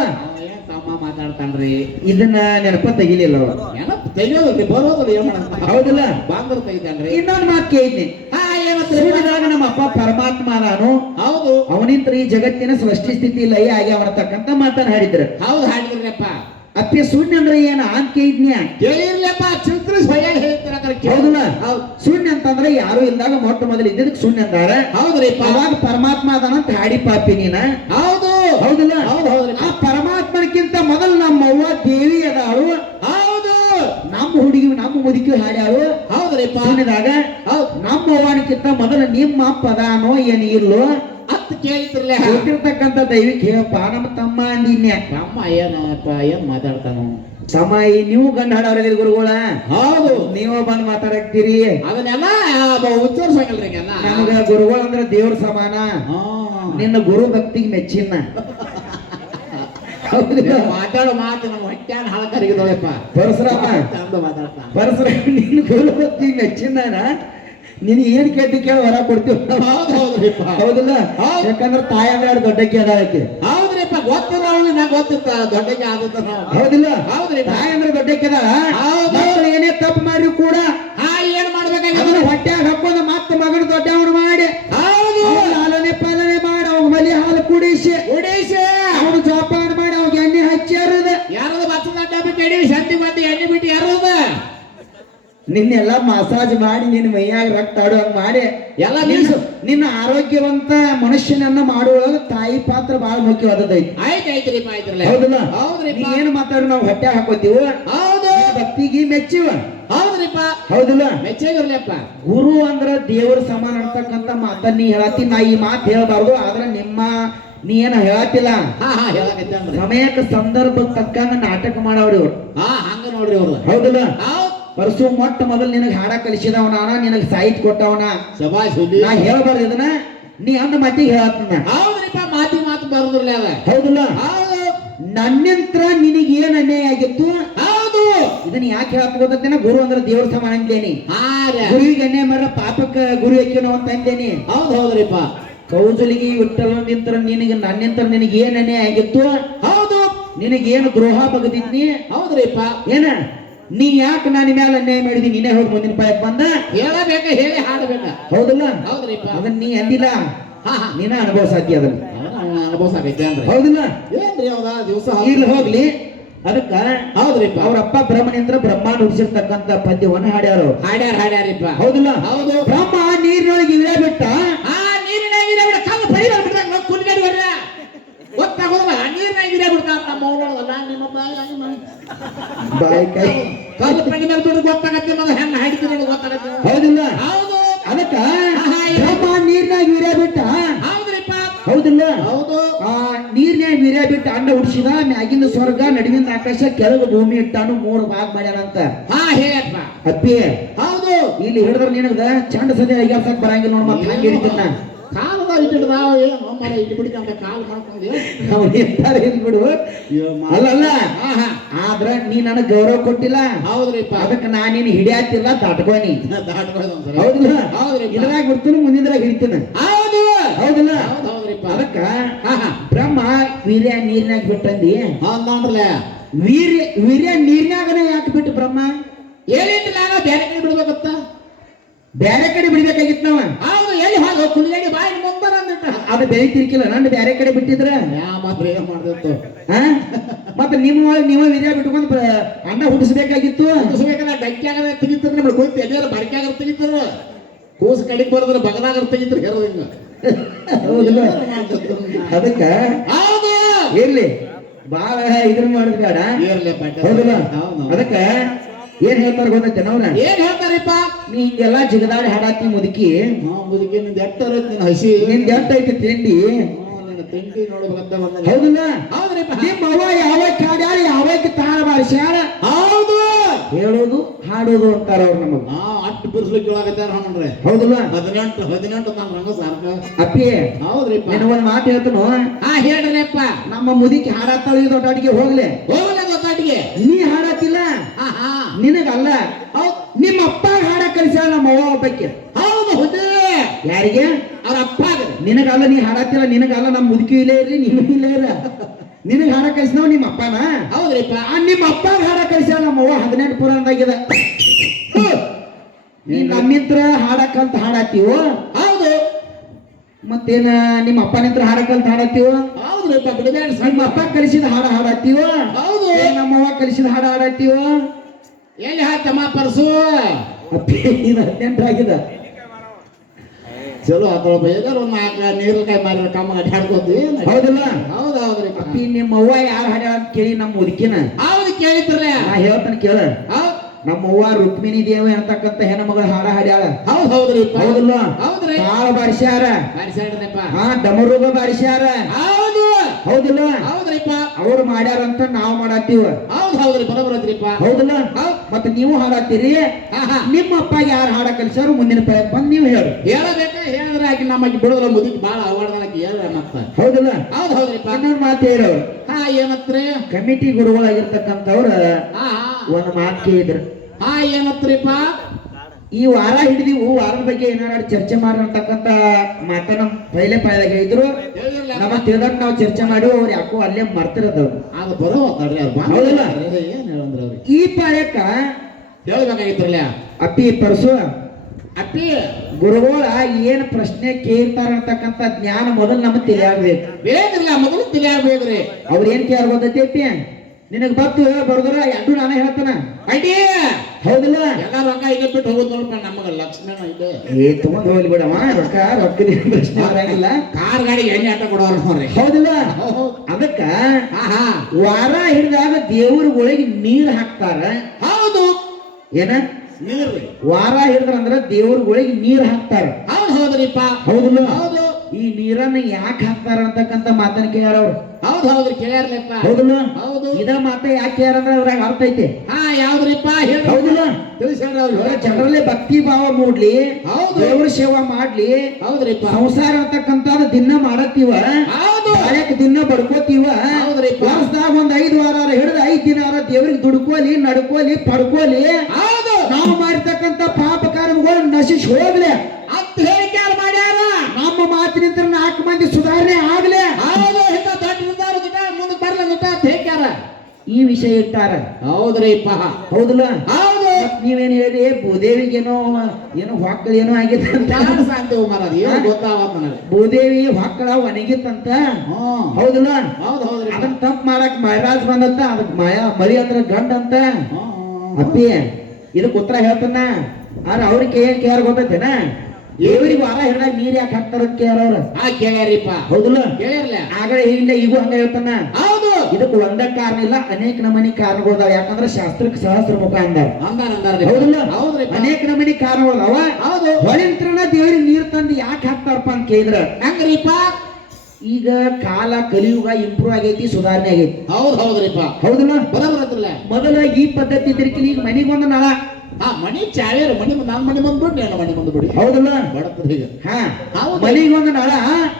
ತಮ್ಮ ಮಾತಾಡ್ತಾನ್ರಿ. ಇದನ್ನ ನೆನಪ ತೆಗಿಲಿಲ್ಲ ಅವ್ರು. ನೆನಪು ತೆಗಿಯೋದ್ರಿ, ಬರೋದ್ರಿ. ಏನ್ ಮಾಡ? ಹೌದಿಲ್ಲ? ಬಾಂದ್ರ ತೆಗಿತಾನ್ರಿ. ಇನ್ನೊಂದು ಮಾತು ಕೇಳಿದ್ನಿ. ಏನಂತಾರೆ ಶೂನ್ಯದಾಗ ನಮ್ಮ ಅಪ್ಪ ಪರಮಾತ್ಮ ಅದಾನು, ಹೌದು ಅವನಿಂತ್ರ ಈ ಜಗತ್ತಿನ ಸೃಷ್ಟಿ ಸ್ಥಿತಿ ಲಯ ಆಗಿ ಅವನತಕ್ಕಂತ ಮಾತನ್ನ ಹಾಡಿದ್ರು. ಹೌದು ಹಾಡಿದ್ರಪ್ಪ. ಅಪ್ಪಿ ಶೂನ್ಯ ಅಂದ್ರೆ ಏನ ಅಂತ ಕೇಳಿದ್ನ್ಯ, ಕೇಳಿರ್ಲಪ್ಪ, ಚಿತ್ರ ಸ್ವಯ ಹೇಳ್ತಿರ. ಹೌದಲ್ಲ? ಶೂನ್ಯ ಅಂತಂದ್ರೆ ಯಾರು ಇಲ್ದಾಗ ಮೊಟ್ಟ ಮೊದಲು ಇದ್ದಿದ್ದಕ್ಕೆ ಶೂನ್ಯ ಅಂದಾರ. ಹೌದ್ರಿಪ್ಪ. ಅವಾಗ ಪರಮಾತ್ಮ ಅದಾನಂತ ಹಾಡಿ ಪಾಪಿ ನೀನ. ಹೌದು ಹೌದಲ್ಲ? ಹೌದು ಹೌದ್ರಿ. ಆ ಪರಮಾತ್ಮನಕ್ಕಿಂತ ಮೊದಲು ನಮ್ಮ ಅವ್ವ ದೇವಿ ಅದಾಳು, ಹೌದು ನಮ್ಮ ಹುಡುಗಿ ನಮ್ಮ ಮುದುಕಿ ಹಾಡ್ಯಾಳು. ಹೌದ್ರಿಪ್ಪ. ಶೂನ್ಯದಾಗ ಹೌದು ನಮ್ಮ ಅವ್ವನಕ್ಕಿಂತ ಮೊದಲು ನಿಮ್ಮ ಅಪ್ಪ ಅದಾನೋ ಏನ್ ಇಲ್ಲೋ ಅತ್ ಕೇಳ್ತಿರ್ಲೆ. ಗೊತ್ತಿರ್ತಕ್ಕಂಥ ದೈವಿಕ ಹೇಳಪ್ಪ ನಮ್ಮ ತಮ್ಮ ಅಂದಿನ್ಯ. ಅಮ್ಮ ಏನಪ್ಪ ಏನ್ ಮಾತಾಡ್ತಾನು ತಮ್ಮ ಈ ನೀವು ಗಂಡ ಹಾಡೋರಿದ್ದೀರಿ ಗುರುಗಳ. ಹೌದು ನೀವು ಬಂದ್ ಮಾತಾಡಕ್ತೀರಿ. ಅದನ್ನೆಲ್ಲ ಉಚ್ಚರಿಸಂಗಿಲ್ರಿ ನಮಗ ಗುರುಗಳು ಅಂದ್ರೆ ದೇವ್ರ ಸಮಾನ. ನಿನ್ನ ಗುರು ಭಕ್ತಿಗೆ ಮೆಚ್ಚಿನ. ಹೌದಿಲ್ಲ? ಮಾತಾಡೋ ಮಾತು ನಮ್ಮ ಹೊಟ್ಟ್ಯಾನ ಹಾಳಕರಿಗಿದೋಳಪ್ಪ. ಪರಶುರಾಮ ಮಾತಾಡ್ತಾನ ಪರಶುರಾಮ ನಿನ್ನ ಗುರು ಭಕ್ತಿಗೆ ಮೆಚ್ಚಿನ. ನೀನ್ ಏನ್ ಕೇಳ್ತಿ ಕೇಳ ಹೊರ ಕೊಡ್ತೀವಿ. ಹೌದು ಹೌದ್ರಿಪ್ಪ. ಹೌದಿಲ್ಲ? ಹೌದು. ಯಾಕಂದ್ರೆ ತಾಯಿ ಅಂದ್ರೆ ದೊಡ್ಡಕ್ಕೆ ಅದಾಳಕ್ಕೆ. ಹೌದ್ರಿಪ್ಪ, ಗೊತ್ತಿಲ್ಲ ಅವಳು, ನಂಗೆ ಗೊತ್ತಿತ್ತ ದೊಡ್ಡಗೆ ಆದತ್ತ ನಾವು. ಹೌದಿಲ್ಲ? ಹೌದ್ರಿಪ್ಪ. ತಾಯಿ ಅಂದ್ರೆ ದೊಡ್ಡಕ್ಕೆ ಅದಾಳ. ಹೌದು. ಮಕ್ಕಳು ಏನೇ ತಪ್ಪು ಮಾಡಿ ಕೂಡ ಏನ್ ಮಾಡ್ಬೇಕಾಗಿ ಅದನ್ನ ಹೊಟ್ಟ್ಯಾಗ ಹಾಕೊಂಡು ಮತ್ತೆ ಮಗನ ದೊಡ್ಡವನು ಮಾಡಿ ಹೌದು ಅವ್ನ ಲಾಲನೆ ಪಾಲನೆ ಮಾಡಿ ಅವ್ ಮಲಿ ಹಾಲು ಕುಡಿಸಿ ಉಡೇಶೆ ಅವನು ಜೋಪಾನ ಮಾಡಿ ಅವಾಗ ಎಣ್ಣೆ ಹಚ್ಚಿ ಅರುದ. ಯಾರದ ಬಚ್ಚದ ಡಬ್ಬಿ ಕಡಿ ಸಂತಿ ಬಂದು ಎಣ್ಣೆ ಬಿಟ್ಟು ಯಾರದ ನಿನ್ನೆಲ್ಲ ಮಸಾಜ್ ಮಾಡಿ ನಿನ್ನ ಮೈಯಾಗ ರಕ್ತ ಆಡುವಂಗ ಮಾಡಿ ಎಲ್ಲ ನಿನ್ನ ಆರೋಗ್ಯವಂತ ಮನುಷ್ಯನನ್ನ ಮಾಡುವೊಳಗ ತಾಯಿ ಪಾತ್ರ ಬಹಳ ಮುಖ್ಯವಾದದ್ದೈತಿ. ಆಯ್ತಾಯ್ತ್ರಿಪ್ಪ. ಆಯ್ತ್ರಲ್ಲ. ಹೌದಲ್ಲ? ಹೌದ್ರಿಪ್ಪ. ನೀ ಏನ್ ಮಾತಾಡಿ ನಾವು ಹೊಟ್ಟೆ ಹಾಕೋತೀವ. ಹೌದು ಭಕ್ತಿಗೆ ಮೆಚ್ಚಿವ. ಹೌದ್ರಿಪ್ಪ. ಹೌದಿಲ್ಲ? ಮೆಚ್ಚಾಗಿರ್ಲಪ್ಪ. ಗುರು ಅಂದ್ರ ದೇವರ ಸಮಾನ ಅಂತಕ್ಕಂತ ಮಾತನ್ನ ನೀ ಹೇಳತ್ತಿ. ನಾ ಈ ಮಾತು ಹೇಳಬಾರ್ದು, ಆದ್ರೆ ನೀ ಏನ ಹೇಳತ್ತಿಲ್ಲ. ಹೇಳಕತ್ತೇನ್ರಿ. ಸಮಯಕ್ಕೆ ಸಂದರ್ಭಕ್ಕೆ ತಕ್ಕಂಗ ನಾಟಕ ಮಾಡವ್ರಿ ಇವ್ರು. ಹಂಗ ನೋಡ್ರಿ ಅವ್ರು. ಹೌದಲ್ಲ? ಹೌದ್ ಪರಸು ಮೊಟ್ಟ ಮೊದಲು ನಿನಗೆ ಹಾಡ ಕಲಿಸಿದವನ, ನಿನಗೆ ಸಾಹಿತ್ಯ ಕೊಟ್ಟವನ. ಶಬಾಷ್ ಹುಲಿ. ನಾ ಹೇಳ್ಬಾರ್ದು ಇದನ್ನ, ನೀ ಅಂದ ಮಾತಿಗೆ ಹೇಳತ್ತನ. ಹೌದ್ರಿಪ್ಪ, ಮಾತು ಬರೋದ್ರಲ್ಲ ಅದ. ಹೌದಲ್ಲ? ಹೌದು. ನನ್ನಿಂತ್ರ ನಿನಗೆ ಏನ್ ಅನ್ಯಾಯ ಆಗಿತ್ತು. ಹೌದು. ಇದನ್ನ ಯಾಕೆ ಹೇಳತ್ ಗೊತ್ತೇನ? ಗುರು ಅಂದ್ರೆ ದೇವ್ರ ಸಮಾನ ಅಂದೇನಿ. ಗುರುವಿಗೆ ಅನ್ಯಾಯ ಮಾಡ್ರ ಪಾಪಕ್ಕ ಗುರು ಹಾಕ್ಯನೋ ಅಂತ ಅಂದೇನಿ. ಹೌದು ಹೌದ್ರಿಪ್ಪ. ಕೌಸಲಿಗೆ ವಿಠಲ ನಿಂತ್ರ ನಿನಗೆ ನನ್ನಿಂತ್ರ ನಿನಗೆ ಏನ್ ಅನ್ಯಾಯ ಆಗಿತ್ತು. ಹೌದು. ನಿನಗೇನು ದ್ರೋಹ ಬಗದಿದ್ನಿ. ಹೌದ್ರಿಪ್ಪ. ಏನ ನೀ ಯಾಕೆ ನನ್ನ ಮೇಲೆ ಅನ್ಯಾಯ ಮಾಡಿದಿ? ನೀನೇ ಹೋಗಿ ಮುಂದಿನ ಪಾಯಕ್ ಬಂದ ಹೇಳಬೇಕ, ಹೇಳಿ ಹಾಡಬೇಕ. ಹೌದಲ್ಲ? ಹೌದ್ರಿಪ್ಪ. ಅದನ್ನ ನೀ ಅಂದಿಲ್ಲ, ನೀನ ಅನುಭವ ಸಾಧ್ಯ ಅದನ್ನ. ಅನುಭವ ಸಾಕೈತೆ ಅಂದ್ರೆ ಹೌದಿಲ್ಲ? ಏನ್ರಿ ಹೌದಾ ದಿವಸ ಇಲ್ಲಿ ಹೋಗ್ಲಿ. ಅದಕ್ಕ ಹೌದ್ರಿಪ್ಪ. ಅವ್ರಪ್ಪ ಬ್ರಹ್ಮನಿಂದ್ರ ಬ್ರಹ್ಮಾಂಡ ಹುಟ್ಟಿಸಿರ್ತಕ್ಕಂತ ಪದ್ಯವನ್ನ ಹಾಡ್ಯಾರು. ಹಾಡ್ಯಾರಿಪ್ಪ. ಹೌದಿಲ್ಲ? ಹೌದು. ಬ್ರಹ್ಮ ನೀರಿನೊಳಗೆ ಇಳಿಯ ಬಿಟ್ಟ. ನೀರಿನಾಗ ಇರ ಕಲ್ಲು ಪಡಿ ಬಿಡ್ತಾಗ ಕುಲ್ಗಡಿ ಬರ್ರ ಗೊತ್ತಾಗೋದಲ್ಲ. ನೀರಿನಾಗ ಇರ ಬಿಡ್ತಾರ ನಮ್ಮ ಮೌನಲ್ಲ ನಿಮ್ಮ ಬಾಯಿ ಕೈ ಕಲ್ಲು ಪಡಿ ಮೇಲೆ ಬಿಡು ಗೊತ್ತಾಗತ್ತೆ. ನಾವು ಹೆಂಗ ಹಾಡ್ತೀರಿ ಗೊತ್ತಾಗತ್ತೆ. ಹೌದಿಲ್ಲ? ಹೌದು. ಅದಕ್ಕ ಬ್ರಹ್ಮ ನೀರಿನಾಗ ಇಳಿಯ ಬಿಟ್ಟ. ಹೌದ್ರಿಪ್ಪ. ಹೌದಿಲ್ಲ? ಹೌದು. ಆ ನೀರ್ನ್ಯಾಗ ವೀರ್ಯ ಬಿಟ್ಟು ಅಂಡ ಹುಡ್ಸಿದ. ಮ್ಯಾಗಿಂದ ಸ್ವರ್ಗ, ನಡುವಿಂದ ಆಕಾಶ, ಕೆಳಗ ಭೂಮಿ ಇಟ್ಟಾನು 3 ಭಾಗ ಮಾಡ್ಯಾನಂತ. ಹೇಳಪ್ಪ. ಅಪ್ಪಿ ಹೌದು. ಇಲ್ಲಿ ಹಿಡಿದ್ರ ನಿನಗದ ಚಂಡ ಸದ್ಯ ಅಗ್ಯಾಸಕ್ ಬರಂಗಿಲ್ಲ ನೋಡ್. ಮತ್ತೆ ಹಂಗೆ ಹಿಡಿತಿನ ಕಾಲದ ಇಟ್ಟು ನಾವು ಏನು ಇಟ್ಟು ಬಿಡ್ತಂತ ಕಾಲು ಮಾಡ್ಕೊಂಡಿ ನಾವು ಇರ್ತಾರೆ ಇಲ್ಲಿ ಬಿಡು. ಅಲ್ಲ ಆದ್ರ ನೀ ನನಗ್ ಗೌರವ ಕೊಟ್ಟಿಲ್ಲ. ಹೌದ್ರಿಪ್ಪ. ಅದಕ್ಕೆ ನಾ ನೀನ್ ಹಿಡಿಯಾತಿಲ್ಲ, ದಾಟ್ಕೋನಿ. ಹೌದ್ರಿ. ಇದ್ರಾಗ ಬಿಡ್ತೀನಿ, ಮುಂದಿದ್ರಾಗ ಹಿಡಿತೀನಿ. ಹೌದು. ಹೌದಿಲ್ಲ? ಹೌದ್ರಿಪ್ಪ. ಅದಕ್ಕ ಬ್ರಹ್ಮ ವೀರ್ಯ ನೀರ್ನಾಗ ಬಿಟ್ಟಂದಿ. ವೀರ್ಯ ನೀರ್ನಾಗನ ಯಾಕೆ ಬಿಟ್ಟು ಬ್ರಹ್ಮ? ಏನಿಲ್ಲ, ಬೇರೆ ಕಡೆ ಬಿಡ್ಬೇಕತ್ತ. ಬೇರೆ ಕಡೆ ಬಿಡ್ಬೇಕಾಗಿತ್ತು ನಾವ. ಹೌದು. ಎಲ್ಲಿ ಹಾಲು ಕುಲ್ಗಡಿ ಬಾಯಿ ಮುಂಬರ ಅಂದಿಟ್ಟ ಅದು ಬೆಳಿತಿರ್ಕಿಲ್ಲ. ನಂದು ಬೇರೆ ಕಡೆ ಬಿಟ್ಟಿದ್ರ ಮಾಡ್ದಿತ್ತು. ಮತ್ತೆ ನೀವು ವೀರ್ಯ ಬಿಟ್ಕೊಂಡು ಅಣ್ಣ ಹುಟ್ಟಿಸ್ಬೇಕಾಗಿತ್ತು. ಡಕ್ಕಿಯಾಗ ತೆಗಿತಾರ, ನಮ್ಗೆ ಗೊತ್ತಿ ಎಲ್ಲಾರ ಬರಕಾಗ ತೆಗಿತಾರ. ಕೂಸು ಕಡಿಗೆ ಬರೋದ್ರ ಬಗದಾಗ ತೆಗಿತಾರ ಹೇರೋದಿಂಗ. ಅದಕ್ಕ ಹೌದು. ಇರ್ಲಿ, ಬಾಳ ಇದನ್ನ ಮಾಡಿದ್ ಬೇಡ. ಹೌದಲ್ಲ? ಅದಕ್ಕ ಏನ್ ಹೇಳ್ತಾರ ಗೊತ್ತೈತೆ ನಾವ್ನ? ಏನ್ ಹೇಳ್ತಾರಪ್ಪ? ನೀ ಹಿಂಗೆಲ್ಲಾ ಜಿಗದಾಡಿ ಹಾಡಾತಿ ಮುದುಕಿ. ಮುದುಕಿ ನಿಂದ ಎಟ್ಟೈತಿ ನಿನ್ ಹಸಿ, ನಿಂದ ಎಟ್ಟೈತಿ ತಿಂಡಿ. ತಿಂಡಿ ನೋಡ್ಬೇಕಂತ ಬಂದ. ಹೌದಲ್ಲ? ಹೌದ್ರಿಪ್ಪ. ನಿಮ್ಮ ಅವ್ವ ಯಾವಾಗ ಹಾಡ್ಯಾರ, ಯಾವಾಗ ತಾಳ ಬಾರಿಸ್ಯಾರ. ಹೌದು. ಹೇಳೋದು ಹಾಡೋದು ಅಂತಾರ ಅವ್ರು ನಮಗ. ಅಟ್ಟು ಬಿರ್ಸ್ಲಿಕ್ಕೆ ಒಳಗತ್ತಾರ ನೋಡ್ರಿ. ಹೌದಲ್ಲ? 18 ನಾನು ರಂಗ ಸಾರ್ಕ. ಅಪ್ಪಿ ಹೌದ್ರಿಪ್ಪ. ನಿನಗೊಂದ್ ಮಾತು ಹೇಳ್ತನು. ಹೇಳ್ರಿಪ್ಪ. ನಮ್ಮ ಮುದುಕಿ ಹಾಡಾತಾಳ ದೊಡ್ಡಾಟಿಗೆ ಹೋಗ್ಲಿ. ಹೋಗ್ಲ ಗೊತ್ತಾಟಿಗೆ. ನೀ ಹಾಡಾತಿಲ್ಲ, ನಿನಗಲ್ಲ. ನಿಮ್ಮ ಅಪ್ಪ ಹಾಡ ಕಲಿಸ್ಯಾಳ ನಮ್ಮ ಅವ್ವ ಒಬ್ಬಕ್ಕೆ. ಹೌದು. ಯಾರಿಗೆ? ಅವ್ರ ಅಪ್ಪ. ನಿನಗಲ್ಲ, ನೀ ಹಾಡಾತಿಲ್ಲ. ನಿನಗಲ್ಲ, ನಮ್ಮ ಮುದುಕಿ ಇಲ್ಲೇ ಇರ್ಲಿ, ನೀನು ಇಲ್ಲೇ ಇರ. ನಿನಗ ಹಾಡ ಕಲಿಸಿನವ್ ನಿಮ್ಮ ಅಪ್ಪನ. ಹೌದ್ರಿಪ್ಪ. ನಿಮ್ಮ ಅಪ್ಪ ಹಾಡ ಕಲಿಸ್ಯಾಳ ನಮ್ಮ ಅವ್ವ. 18 ಪುರಾಣದಾಗಿದೆ. ನೀ ನಮ್ಮಿಂತ್ರ ಹಾಡಕ್ಕಂತ ಹಾಡತ್ತೀವ ಹೌದು ಮತ್ತೇನ ನಿಮ್ಮ ಅಪ್ಪನಿಂತ್ರ ಹಾಡಕ್ಕಂತ ಹಾಡತ್ತೀವ ಹೌದ್ರಿಪ್ಪ ಬಿಡಬೇಡ ನಿಮ್ಮ ಅಪ್ಪ ಕಲಿಸಿದ ಹಾಡ ಹಾಡತ್ತೀವ ಹೌದು ನಮ್ಮವ್ವ ಕಲಿಸಿದ ಹಾಡ ಹಾಡತ್ತೀವ ಎಲ್ಲಿ ಹಾಕ್ತಮ್ಮ ಪರ್ಸು ಅಪ್ಪಿ ಇದು 18 ಆಗಿದ ಚಲೋ ಆತಳ ಬೇಗಾರ ಒಂದು 4 ನೀರಕಾಯಿ ಮಾರಿದ ಕಮ್ಮ ಅಡ್ಡಾಡ್ಕೋತೀವಿ ಹೌದಿಲ್ಲ ಹೌದು ಹೌದ್ರಿ ಅಪ್ಪಿ ನಿಮ್ಮ ಅವ್ವ ಯಾರು ಹಾಡ್ಯಾಳ ಅಂತ ಕೇಳಿ ನಮ್ಮ ಮುದುಕಿನ ಹೌದು ಕೇಳಿದ್ರಲ್ಲ ನಾ ಹೇಳ್ತಾನೆ ಕೇಳ ಹೌದು ನಮ್ಮ ಅವ್ವ ರುಕ್ಮಿಣಿ ದೇವಿ ಅಂತಕ್ಕಂತ ಹೆಣ್ಣ ಮಗಳ ಹಾಡ ಹಾಡ್ಯಾಳ ಹೌದು ಹೌದ್ರಿಪ್ಪ ಹೌದಿಲ್ಲ ಹೌದ್ರಿ ಕಾಳ ಬಾರಿಸ್ಯಾರ ಬಾರಿಸಾಡ್ರಪ್ಪ ಹಾ ಡಮರುಗ ಬಾರಿಸ್ಯಾರ ಹೌದು ಹೌದಿಲ್ಲ ಹೌದ್ರಿಪ್ಪ ಅವ್ರು ಮಾಡ್ಯಾರಂತ ನಾವ್ ಮಾಡತ್ತೀವ ಹೌದು ಹೌದ್ರಿ ಬರೋಬರದ್ರಿಪ್ಪ ಹೌದಿಲ್ಲ ಹೌದು ಮತ್ತೆ ನೀವು ಹಾಡತ್ತೀರಿ ಹಾ ಹಾ ನಿಮ್ಮ ಅಪ್ಪ ಯಾರು ಹಾಡ ಕಲಿಸ್ಯಾರು ಮುಂದಿನ ಪ್ರಯತ್ನ ಬಂದ್ ನೀವು ಹೇಳಿ ಹೇಳಬೇಕ ಹೇಳಿದ್ರೆ ಆಕಿ ನಮಗೆ ಬಿಡೋದಿಲ್ಲ ಮುದುಕಿ ಬಾಳ ಅವಾರ್ಡ್ದಾಕಿ ಹೇಳ ಮತ್ತ ಹೌದಿಲ್ಲ ಹೌದು ಹೌದ್ರಿಪ್ಪ ಇನ್ನೊಂದು ಮಾತು ಹೇಳವ್ರು ಹಾ ಏನತ್ರಿ ಕಮಿಟಿ ಗುರುಗಳಾಗಿರ್ತಕ್ಕಂಥವ್ರ ಹಾ ಒಂದು ಮಾತು ಕೇಳಿದ್ರು ಹಾ ಏನತ್ರಿಪ್ಪ ಈ ವಾರ ಹಿಡಿದಿವು ವಾರದ ಬಗ್ಗೆ ಏನಾರು ಚರ್ಚೆ ಮಾಡಿರ್ತಕ್ಕಂತ ಮಾತ ನಮ್ ಪೈಲೆ ಪಾಯದಾಗ ಇದ್ರು ಹೇಳಿರ್ಲ ನಮ್ಮ ತಿಳಿದಾಗ ನಾವು ಚರ್ಚೆ ಮಾಡಿ ಅವ್ರು ಯಾಕೋ ಅಲ್ಲೇ ಮರ್ತಿರೋದವ್ರು ಅದು ಬರೋ ತಡ್ರಿ ಅದು ಹೌದಲ್ಲ? ಏನ್ ಹೇಳಂದ್ರಿ ಅವ್ರಿಗೆ ಈ ಪಾಯಕ್ಕ ಹೇಳ್ಬೇಕಾಗಿತ್ರಲ್ಲ ಅಪ್ಪಿ ಪರಸು ಅಪ್ಪಿ ಗುರುಗಳ ಏನ್ ಪ್ರಶ್ನೆ ಕೇಳ್ತಾರ ಅಂತಕ್ಕಂತ ಜ್ಞಾನ ಮೊದಲು ನಮಗೆ ತಿಳಿಯಾಗ್ಬೇಕು ಬೇಕ್ರಿಲ್ಲ ಮೊದಲು ತಿಳಿಯಾಗ್ಬೇಕ್ರಿ ಅವ್ರ ಏನ್ ಕೇಳ್ ಗೊತ್ತೈತಿ ಅಪ್ಪಿ ನಿನಗ್ ಬತ್ತು ಬರ್ದ್ರ ಎರಡು ನಾನೇ ಹೇಳ್ತಾನ ಐಡಿ ಹೌದಿಲ್ಲ ಎಲ್ಲ ರೊಕ್ಕ ಈಗ ಬಿಟ್ಟು ಹೋಗೋದು ನೋಡ್ಪ ನಮಗ ಲಕ್ಷ್ಮಣ ಇದೆ ಏ ತಗೊಂಡ್ ಹೋಗ್ಲಿ ಬಿಡವ ರೊಕ್ಕದ ಪ್ರಶ್ನೆ ಬರಂಗಿಲ್ಲ ಕಾರ್ ಗಾಡಿಗೆ ಎಣ್ಣೆ ಆಟ ಕೊಡೋರು ನೋಡ್ರಿ ಹೌದಿಲ್ಲ ಅದಕ್ಕ ಹಾ ಹಾ ವಾರ ಹಿಡಿದಾಗ ದೇವ್ರಗಳಿಗೆ ನೀರ್ ಹಾಕ್ತಾರ ಹೌದು ಏನ ನೀರ್ರಿ ವಾರ ಹಿಡಿದ್ರಂದ್ರ ದೇವ್ರಗಳಿಗೆ ನೀರ್ ಹಾಕ್ತಾರ ಹೌದು ಹೌದ್ರಿಪ್ಪ ಹೌದಿಲ್ಲ ಹೌದು ಈ ನೀರನ್ನ ಯಾಕೆ ಹಾಕ್ತಾರ ಅಂತಕ್ಕಂತ ಮಾತನ್ನ ಕೇಳ್ಯಾರ ಅವ್ರು ಹೌದು ಹೌದ್ರಿ ಕೇಳ್ಯಾರ್ಲಪ್ಪ ಹೌದಿಲ್ಲ ಹೌದು ಇದ ಮಾತ ಯಾಕೆ ಕೇಳ್ಯಾರಂದ್ರ ಅವ್ರಾಗ ಅರ್ಥ ಐತಿ ಹಾ ಯಾವ್ದ್ರಿಪ್ಪ ಹೇಳಿ ಹೌದಿಲ್ಲ ತಿಳಿಸ್ಯಾರ ಅವ್ರು ಜನರಲ್ಲೇ ಭಕ್ತಿ ಭಾವ ಮೂಡ್ಲಿ ಹೌದು ದೇವ್ರ ಸೇವಾ ಮಾಡ್ಲಿ ಹೌದ್ರಿಪ್ಪ ಸಂಸಾರ ಅಂತಕ್ಕಂತ ದಿನ ಮಾಡತ್ತೀವ ಹೌದು ಬಾಳಕ್ ದಿನ ಬಡ್ಕೋತೀವ ಹೌದ್ರಿಪ್ಪ ವರ್ಷದಾಗ ಒಂದ್ 5 ವಾರ ಹಿಡಿದು 5 ದಿನ ದೇವ್ರಿಗೆ ದುಡ್ಕೋಲಿ ನಡ್ಕೋಲಿ ಪಡ್ಕೋಲಿ ಹೌದು ನಾವು ಮಾಡಿರ್ತಕ್ಕಂತ ಪಾಪ ಕರ್ಮಗಳು ನಶಿಸಿ ಹೋಗ್ಲಿ ಅಂತ ಹೇಳಿಕೆ ಮಾಡ್ಯಾರ ನಮ್ಮ ಮಾತಿನಿಂದ 4 ಮಂದಿ ಸುಧಾರಣೆ ಆಗ್ಲಿ ಹೌದು ಇಂತ ದೊಡ್ಡ ನಿರ್ಧಾರ ಗಿಟ ಮುಂದಕ್ಕೆ ಬರ್ಲ ಗಿಟ ಹೇಗ್ಯಾರ ಈ ವಿಷಯ ಇಟ್ಟಾರ ಹೌದ್ರಿಪ್ಪ ಹೌದಲ್ಲ ಹೌದು ಮತ್ ನೀವೇನ್ ಹೇಳಿ ಭೂದೇವಿಗೇನೋ ಏನೋ ಹೊಕ್ಕಳ ಏನೋ ಆಗಿತ್ತು ಅಂತ ಯಾರು ಸಾಂತೇವ್ ಮಾರಾದ ಏನು ಗೊತ್ತಾವತ್ ನನಗೆ ಭೂದೇವಿ ಹೊಕ್ಕಳ ಒಣಗಿತ್ತಂತ ಹ್ಮ್ ಹೌದಲ್ಲ ಹೌದು ಹೌದ್ರಿ ಅದನ್ನ ತಪ್ಪು ಮಾಡಕ್ ಮಹಾರಾಜ್ ಬಂದಂತ ಅದಕ್ ಮರಿ ಹತ್ರ ಗಂಡ ಅಂತ ಹ್ಮ್ ಅಪ್ಪಿ ಇದಕ್ ಉತ್ತರ ಹೇಳ್ತಾನ ಆದ್ರೆ ಅವ್ರಿಗೆ ಏನ್ ಕೇರ್ ಗೊತ್ತೈತೇನ ದೇವರಿಗೆ ವಾರ ಹಿಡ್ದಾಗ ನೀರ್ ಯಾಕೆ ಹಾಕ್ತಾರ ಕೇರ್ ಅವ್ರ ಹಾ ಕೇಳ್ಯಾರಿಪ್ಪ ಹೌದಲ್ಲ ಕೇಳಿರ್ಲ ಆಗಲೇ ಇಲ್ಲ ಈಗೂ ಹಂಗ ಹೇಳ್ತಾನ ಹೌದು ಇದಕ್ ಒಂದ ಕಾರಣ ಇಲ್ಲ ಅನೇಕ ನಮನಿ ಕಾರಣಗಳದಾವ ಯಾಕಂದ್ರೆ ಶಾಸ್ತ್ರಕ್ಕೆ ಸಹಸ್ರ ಮುಖ ಅಂದಾರ ಅಂದಾರ ಅಂದಾರ ಹೌದಲ್ಲ ಹೌದ್ರಿಪ್ಪ ಅನೇಕ ನಮನಿ ಕಾರಣಗಳದಾವ ಹೌದು ಹೊಳಿಂತ್ರನ ದೇವರಿಗೆ ನೀರ್ ತಂದು ಯಾಕೆ ಹಾಕ್ತಾರಪ್ಪ ಅಂತ ಕೇಳಿದ್ರ ಹೆಂಗ್ರಿಪ್ಪ ಈಗ ಕಾಲ ಕಲಿಯುಗ ಇಂಪ್ರೂವ್ ಆಗೈತಿ ಸುಧಾರಣೆ ಆಗೈತಿ ಹೌದು ಹೌದ್ರಿಪ್ಪ ಹೌದಲ್ಲ ಬರಬರತ್ರಲ್ಲ ಮೊದಲ ಈ ಪದ್ಧತಿ ಇದ್ರಿಕಿಲ್ಲ ಈಗ ಮನಿಗೊಂದು ನಳ ಹಾ ಮನಿ ಚಾವೇರು ಮನಿ ನಾನ್ ಮನಿ ಬಂದ್ಬಿಟ್ಟು ನಾನು ಮನಿ ಬಂದ್ಬಿಡಿ ಹೌದಲ್ಲ ಬಡತ್ರ ಈಗ ಹಾ ಹೌದು. ಮನಿಗೊಂದು ನಳ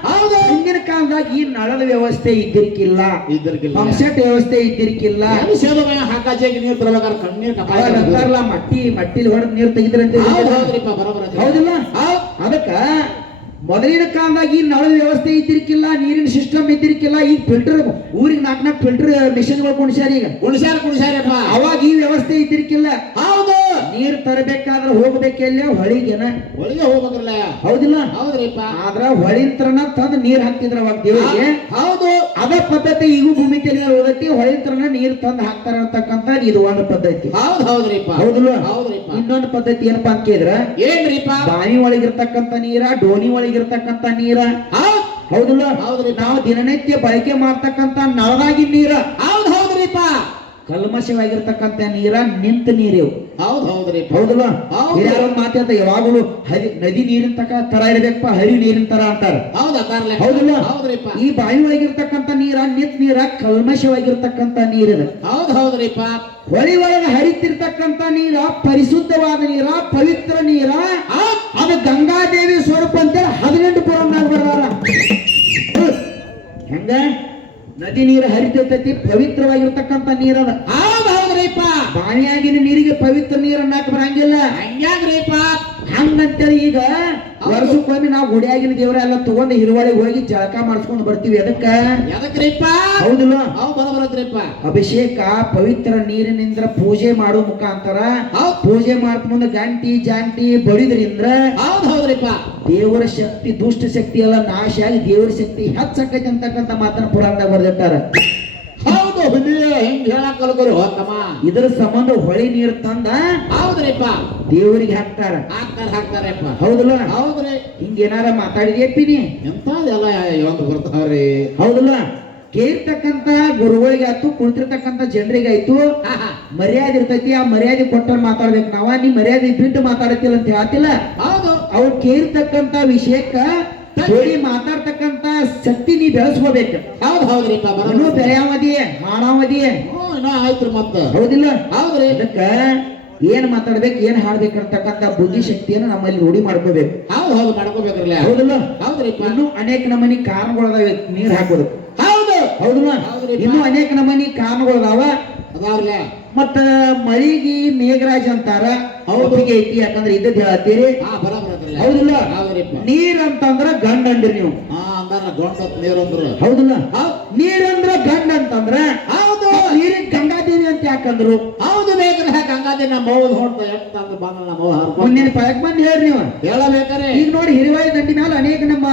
ಹೌದು ಹಿಂದಿನ ಕಾಲದಾಗ ಈ ನಳದ ವ್ಯವಸ್ಥೆ ಇದ್ದಿರ್ಕಿಲ್ಲ ಇದ್ದರ್ಕಿಲ್ಲ ಪಂಪ್ಸೆಟ್ ವ್ಯವಸ್ಥೆ ಇದ್ದಿರ್ಕಿಲ್ಲ ಏನು ಸೇದೋಗ ಹಾಕಾಚೆಗೆ ನೀರು ತರಬೇಕಾರ ಕಣ್ಣೀರ್ ಕಪಾಳ ಅವಾಗ ಅಂತಾರಲ್ಲ ಮಟ್ಟಿಲಿ ಹೊಡೆದ್ ನೀರ್ ತೆಗಿದ್ರಂತ ಹೌದು ಹೌದ್ರಿಪ್ಪ ಬರಬರ ಹೌದಿಲ್ಲ ಹೌದು ಅದಕ್ಕ ಮೊದಲಿನ ಕಾಲದಾಗ ಈ ನಳದ ವ್ಯವಸ್ಥೆ ಇದ್ದಿರ್ಕಿಲ್ಲ ನೀರಿನ ಸಿಸ್ಟಮ್ ಇದ್ದಿರ್ಕಿಲ್ಲ ಈಗ ಫಿಲ್ಟರ್ ಊರಿಗೆ 4 ಫಿಲ್ಟರ್ ಮಿಷನ್ಗಳು ಕುಣಿಸ್ಯಾರ ಈಗ ಕುಣಿಸ್ಯಾರಪ್ಪ ಅವಾಗ ಈ ವ್ಯವಸ್ಥೆ ಇದ್ದಿರ್ಕಿಲ್ಲ ಹೌದು ನೀರ್ ತರಬೇಕಾದ್ರೆ ಹೋಗ್ಬೇಕೆಲ್ಲ ಹೊಳಿಗೆನ ಒಳಗೆ ಹೋಗ್ಬೇಕ್ರಲ್ಲ ಹೌದಿಲ್ಲ ಹೌದ್ರಿಪ್ಪ ಆದ್ರ ಹೊಳಿಂತ್ರನ ತಂದು ನೀರ್ ಹಾಕ್ತಿದ್ರ ಅವಾಗ ದೇವರಿಗೆ ಹೌದು ಅದ ಪದ್ಧತಿ ಈಗೂ ಭೂಮಿ ತೆಲಿನ ಓದತಿ ಹೊಳಿಂತ್ರನ ನೀರ್ ತಂದು ಹಾಕ್ತಾರ ಅಂತಕ್ಕಂತ ಇದು ಒಂದು ಪದ್ಧತಿ ಹೌದು ಹೌದ್ರಿಪ್ಪ ಹೌದಿಲ್ಲ ಹೌದ್ರಿಪ್ಪ ಇನ್ನೊಂದು ಪದ್ಧತಿ ಏನಪ್ಪಾ ಅಂತ ಕೇಳಿದ್ರ ಏನ್ರಿಪ್ಪ ಬಾವಿ ಒಳಗಿರ್ತಕ್ಕಂತ ನೀರ ಡೋಣಿ ಒಳಗಿರ್ತಕ್ಕಂತ ನೀರ ಹೌದು ಹೌದಿಲ್ಲ ಹೌದ್ರಿ ನಾವು ದಿನನಿತ್ಯ ಬಳಕೆ ಮಾಡ್ತಕ್ಕಂತ ನಳದಾಗಿನ ನೀರ ಹೌದು ಹೌದ್ರಿಪ್ಪ ಕಲ್ಮಶವಾಗಿರ್ತಕ್ಕಂತ ನೀರ ನಿಂತ ನೀರಿವು ಹೌದು ಹೌದ್ರಿಪ್ಪ ಹೌದಲ್ಲ ಹೌದು. ಯಾರೊಂದ್ ಮಾತಾಡ್ತ ಯಾವಾಗಲೂ ನದಿ ನೀರಿನ ತರ ಇರ್ಬೇಕಪ್ಪ ಹರಿ ನೀರಿನ ತರ ಅಂತಾರ ಹೌದು ಅಂತಾರಲ್ಲ ಹೌದಲ್ಲ ಹೌದ್ರಿಪ್ಪ ಈ ಬಾವಿ ಒಳಗಿರ್ತಕ್ಕಂತ ನೀರ ನಿಂತ ನೀರ ಕಲ್ಮಶವಾಗಿರ್ತಕ್ಕಂತ ನೀರಿದ ಹೌದು ಹೌದ್ರಿಪ್ಪ ಹೊಳಿ ಒಳಗೆ ಹರಿತಿರ್ತಕ್ಕಂತ ನೀರ ಪರಿಶುದ್ಧವಾದ ನೀರ ಪವಿತ್ರ ನೀರ ಹೌದು ಅದು ಗಂಗಾದೇವಿ ಸ್ವರೂಪ ಅಂತೇಳಿ 18 ಪುರಾಣದಾಗ ಬರ್ದಾರ ಹೆಂಗ ನದಿ ನೀರು ಹರಿತೈತಿ ಪವಿತ್ರವಾಗಿರ್ತಕ್ಕಂತ ನೀರದ ಹೌದು ಹೌದ್ರಿಪ್ಪ ಬಾವಿಯಾಗಿನ ನೀರಿಗೆ ಪವಿತ್ರ ನೀರನ್ನ ಹಾಕಿ ಬರಂಗಿಲ್ಲ ಹಂಗ್ಯಾಗ್ರಿಪ್ಪ ಹಂಗಂತೇಳಿ ಈಗ ವರ್ಷಕ್ಕೊಮ್ಮೆ ನಾವು ಗುಡಿಯಾಗಿನ ದೇವರೆಲ್ಲ ತಗೊಂಡು ಹಿರುವಳಿಗೆ ಹೋಗಿ ಜಳಕ ಮಾಡಿಸ್ಕೊಂಡು ಬರ್ತೀವಿ ಅದಕ್ಕ ಎದಕ್ರಿಪ್ಪ ಹೌದಿಲ್ಲ ಅವ್ ಬರಬರತ್ರಿಪ್ಪ ಅಭಿಷೇಕ ಪವಿತ್ರ ನೀರಿನಿಂದ ಪೂಜೆ ಮಾಡೋ ಮುಖಾಂತರ ಪೂಜೆ ಮಾಡ್ತ ಮುಂದೆ ಗಂಟಿ ಜಾಂಟಿ ಬಡಿದ್ರಿಂದ ಹೌದ್ರಿಪ್ಪ ದೇವರ ಶಕ್ತಿ ದುಷ್ಟ ಶಕ್ತಿ ಎಲ್ಲ ನಾಶ ಆಗಿ ದೇವರ ಶಕ್ತಿ ಹೆಚ್ಚಾಕೈತಿ ಅಂತಕ್ಕಂಥ ಮಾತನ್ನ ಪುರಾಣದಾಗ ಬರೆದಿಟ್ಟಾರ. ಹೌದು ಹಿಂಗ್ ಹೇಳಕ್ ಕಲ್ಕರು ತಮ್ಮ ಇದರ ಸಂಬಂಧ ಹೊಳಿ ನೀರು ತಂದ ಹೌದ್ರಿಪ್ಪ ದೇವರಿಗೆ ಹಾಕ್ತಾರ ಹಾಕ್ತಾರಪ್ಪ ಹೌದಲ್ಲ ಹೌದ್ರಿ ಹಿಂಗ ಏನಾರ ಮಾತಾಡಿದ್ಯಪ್ಪಿ ನೀ ಎಂತಾದೆಲ್ಲ ಒಂದು ಬರ್ತಾವ್ರಿ ಹೌದಲ್ಲ ಕೇಳ್ತಕ್ಕಂತ ಗುರುಗಳಿಗೆ ಆಯ್ತು ಕುಳಿತಿರ್ತಕ್ಕಂತ ಜನರಿಗೆ ಆಯ್ತು ಮರ್ಯಾದೆ ಇರ್ತೈತಿ ಆ ಮರ್ಯಾದೆ ಕೊಟ್ಟವ್ರು ಮಾತಾಡ್ಬೇಕು ನಾವ ನೀ ಮರ್ಯಾದೆ ಬಿಟ್ಟು ಮಾತಾಡತಿಲ್ಲ ಅಂತ ಹೇಳ್ತಿಲ್ಲ ಹೌದು ಅವ್ರು ಕೇಳ್ತಕ್ಕಂತ ವಿಷಯಕ್ಕ ಜೋಡಿ ಮಾತಾಡ್ತಕ್ಕಂತ ಶಕ್ತಿ ನೀ ಬೆಳೆಸ್ಕೋಬೇಕು. ಹೌದ್ರಿಪ್ಪ ಇನ್ನೂ ಬೆಳೆಯಾವಧಿ ಹಾಡಾವಧಿ ಇನ್ನೂ ಆಯ್ತು ಮತ್ತ ಹೌದಿಲ್ಲ ಹೌದ್ರಿ ಅದಕ್ಕ ಏನ್ ಮಾತಾಡ್ಬೇಕು ಏನ್ ಹಾಡ್ಬೇಕಂತಕ್ಕಂತ ಬುದ್ಧಿ ಶಕ್ತಿಯನ್ನು ನಮ್ಮಲ್ಲಿ ರೂಢಿ ಮಾಡ್ಕೋಬೇಕು. ಹೌದು ಮಾಡ್ಕೋಬೇಕ್ರಲ್ಲ ಹೌದಿಲ್ಲ ಹೌದ್ರಿಪ್ಪ ಇನ್ನು ಅನೇಕ ನಮೂನಿ ಕಾರಣಗಳದಾವ ನೀರ್ ಹಾಕೋದು ಹೌದು ಹೌದಿಲ್ಲ ಇನ್ನು ಅನೇಕ ನಮೂನಿ ಕಾರಣಗಳದಾವ ಅದಾವ್ರಲ್ಲ ಮತ್ತ ಮಳಿಗಿ ಮೇಘರಾಜ್ ಅಂತಾರ ಹೌದಿಗೆ ಐತಿ ಯಾಕಂದ್ರೆ ಇದ್ದದ್ ಹೇಳತ್ತೀರಿ ಬರಬರತ್ರಲ್ಲ ಹೌದಿಲ್ಲ ಹೌದ್ರಿಪ್ಪ ನೀರ್ ಅಂತಂದ್ರ ಗಂಡ ಅಂದ್ರಿ ನೀವು ಅಂದಾರ ದೊಡ್ಡ ನೀರು ಅಂದ್ರು ಹೌದಿಲ್ಲ ನೀರಂದ್ರ ಗಂಡ ಅಂತಂದ್ರ ಹೌದು ನೀರಿನ ಗಂಗಾದೇವಿ ಅಂತ ಯಾಕಂದ್ರು ಹೌದು ಬೇಕ್ರಿ ಗಂಗಾದೇವಿ ನಮ್ಮ ಮೌದ್ ಹೊಡ್ತ ಎಂತ ಅಂದ್ರೆ ಬಂದ ನಮ್ಮ ಮೌ ಮುಂದಿನ ಪಳಕ್ ಬಂದ್ ಹೇಳ್ರಿ ನೀವು ಹೇಳಬೇಕಾರೆ ಈಗ ನೋಡಿ ಹಿರಿವಾಯಿ ದಂಡಿ ಮೇಲೆ ಅನೇಕ ನಮ್ಮ